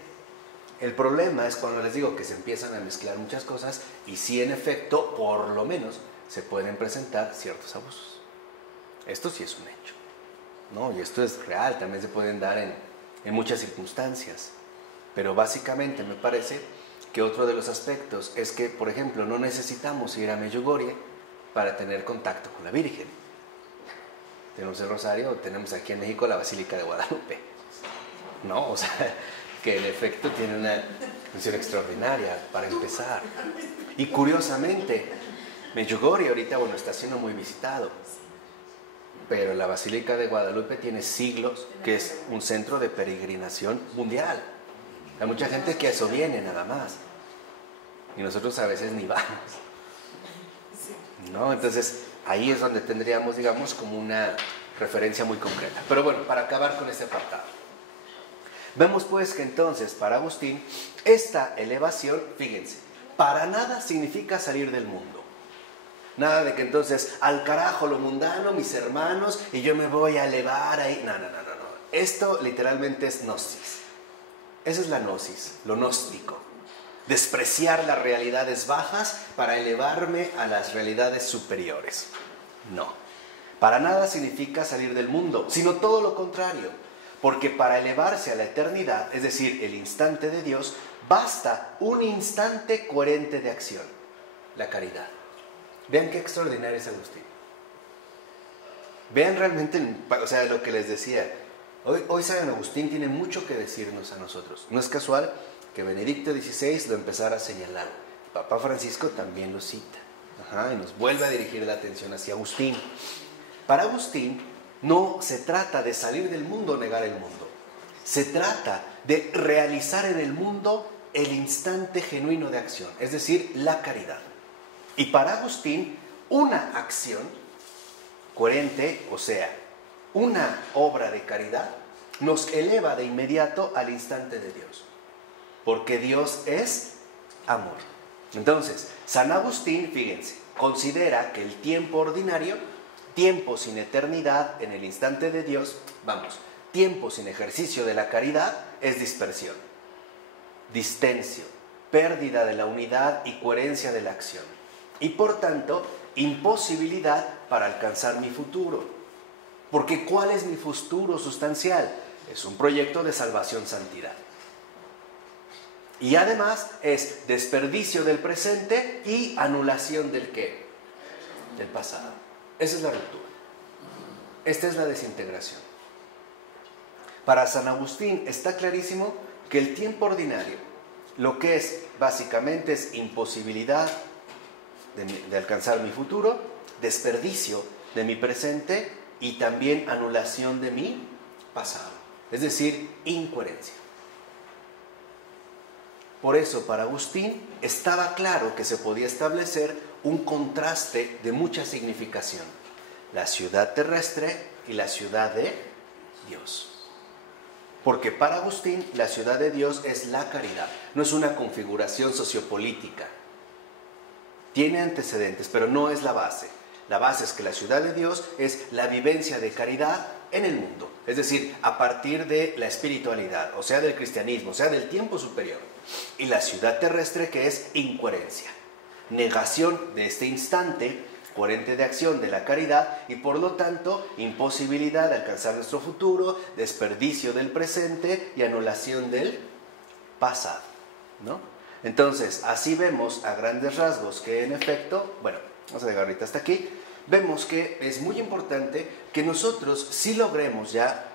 El problema es cuando les digo que se empiezan a mezclar muchas cosas y sí, en efecto, por lo menos, se pueden presentar ciertos abusos. Esto sí es un hecho, ¿no? Y esto es real, también se pueden dar en muchas circunstancias. Pero básicamente me parece que otro de los aspectos es que, por ejemplo, no necesitamos ir a Medjugorje para tener contacto con la Virgen. Tenemos el Rosario, tenemos aquí en México la Basílica de Guadalupe, ¿no? O sea, que en efecto tiene una función extraordinaria para empezar. Y curiosamente, Medjugorje ahorita, bueno, está siendo muy visitado, pero la Basílica de Guadalupe tiene siglos que es un centro de peregrinación mundial. Hay mucha gente que a eso viene nada más, y nosotros a veces ni vamos, ¿no? Entonces, ahí es donde tendríamos, digamos, como una referencia muy concreta. Pero bueno, para acabar con este apartado, vemos pues que entonces para Agustín esta elevación, fíjense, para nada significa salir del mundo. Nada de que entonces al carajo lo mundano, mis hermanos, y yo me voy a elevar ahí. No. Esto literalmente es gnosis. Esa es la gnosis, lo gnóstico. Despreciar las realidades bajas para elevarme a las realidades superiores. No. Para nada significa salir del mundo, sino todo lo contrario. Porque para elevarse a la eternidad, es decir, el instante de Dios, basta un instante coherente de acción, la caridad. Vean qué extraordinario es Agustín. Vean realmente, o sea, lo que les decía. Hoy San Agustín tiene mucho que decirnos a nosotros. No es casual que Benedicto XVI lo empezara a señalar. Papa Francisco también lo cita. Y nos vuelve a dirigir la atención hacia Agustín. Para Agustín no se trata de salir del mundo o negar el mundo. Se trata de realizar en el mundo el instante genuino de acción, es decir, la caridad. Y para Agustín, una acción coherente, o sea, una obra de caridad, nos eleva de inmediato al instante de Dios. Porque Dios es amor. Entonces, San Agustín, fíjense, considera que el tiempo ordinario, tiempo sin eternidad en el instante de Dios, tiempo sin ejercicio de la caridad, es dispersión, distensión, pérdida de la unidad y coherencia de la acción. Y por tanto, imposibilidad para alcanzar mi futuro. Porque ¿cuál es mi futuro sustancial? Es un proyecto de salvación-santidad. Y además es desperdicio del presente y anulación del ¿qué? Del pasado. Esa es la ruptura. Esta es la desintegración. Para San Agustín está clarísimo que el tiempo ordinario, lo que es básicamente es imposibilidad de alcanzar mi futuro, desperdicio de mi presente y también anulación de mi pasado. Es decir, incoherencia. Por eso, para Agustín estaba claro que se podía establecer un contraste de mucha significación. La ciudad terrestre y la ciudad de Dios. Porque para Agustín la ciudad de Dios es la caridad. No es una configuración sociopolítica. Tiene antecedentes, pero no es la base. La base es que la ciudad de Dios es la vivencia de caridad en el mundo. Es decir, a partir de la espiritualidad, o sea, del cristianismo, o sea, del tiempo superior. Y la ciudad terrestre, que es incoherencia. Negación de este instante coherente de acción de la caridad y por lo tanto imposibilidad de alcanzar nuestro futuro, desperdicio del presente y anulación del pasado, ¿no? Entonces, así vemos a grandes rasgos que en efecto, bueno, vamos a llegar ahorita hasta aquí, vemos que es muy importante que nosotros sí logremos ya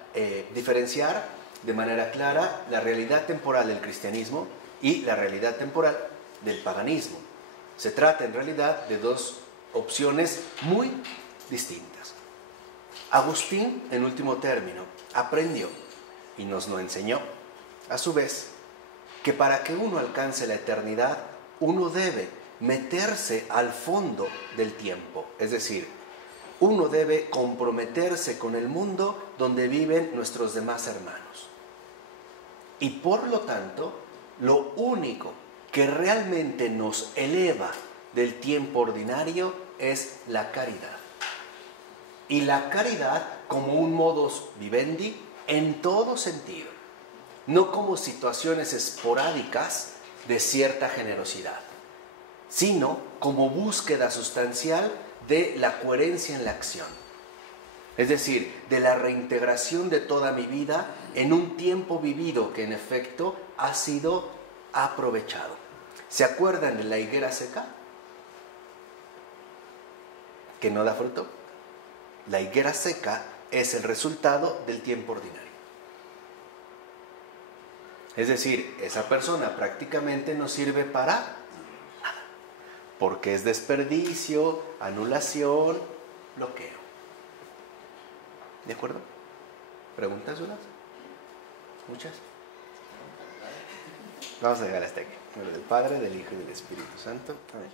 diferenciar de manera clara la realidad temporal del cristianismo y la realidad temporal del paganismo. Se trata en realidad de dos opciones muy distintas. Agustín, en último término, aprendió y nos lo enseñó, a su vez, que para que uno alcance la eternidad, uno debe meterse al fondo del tiempo, es decir, uno debe comprometerse con el mundo donde viven nuestros demás hermanos. Y por lo tanto, lo único que realmente nos eleva del tiempo ordinario es la caridad. Y la caridad como un modus vivendi en todo sentido, no como situaciones esporádicas de cierta generosidad, sino como búsqueda sustancial de la coherencia en la acción. Es decir, de la reintegración de toda mi vida en un tiempo vivido que en efecto ha sido aprovechado. ¿Se acuerdan de la higuera seca? Que no da fruto. La higuera seca es el resultado del tiempo ordinario. Es decir, esa persona prácticamente no sirve para nada, porque es desperdicio, anulación, bloqueo. ¿De acuerdo? ¿Preguntas, dudas? ¿Muchas? Vamos a llegar hasta aquí. En nombre del Padre, del Hijo y del Espíritu Santo. Amén.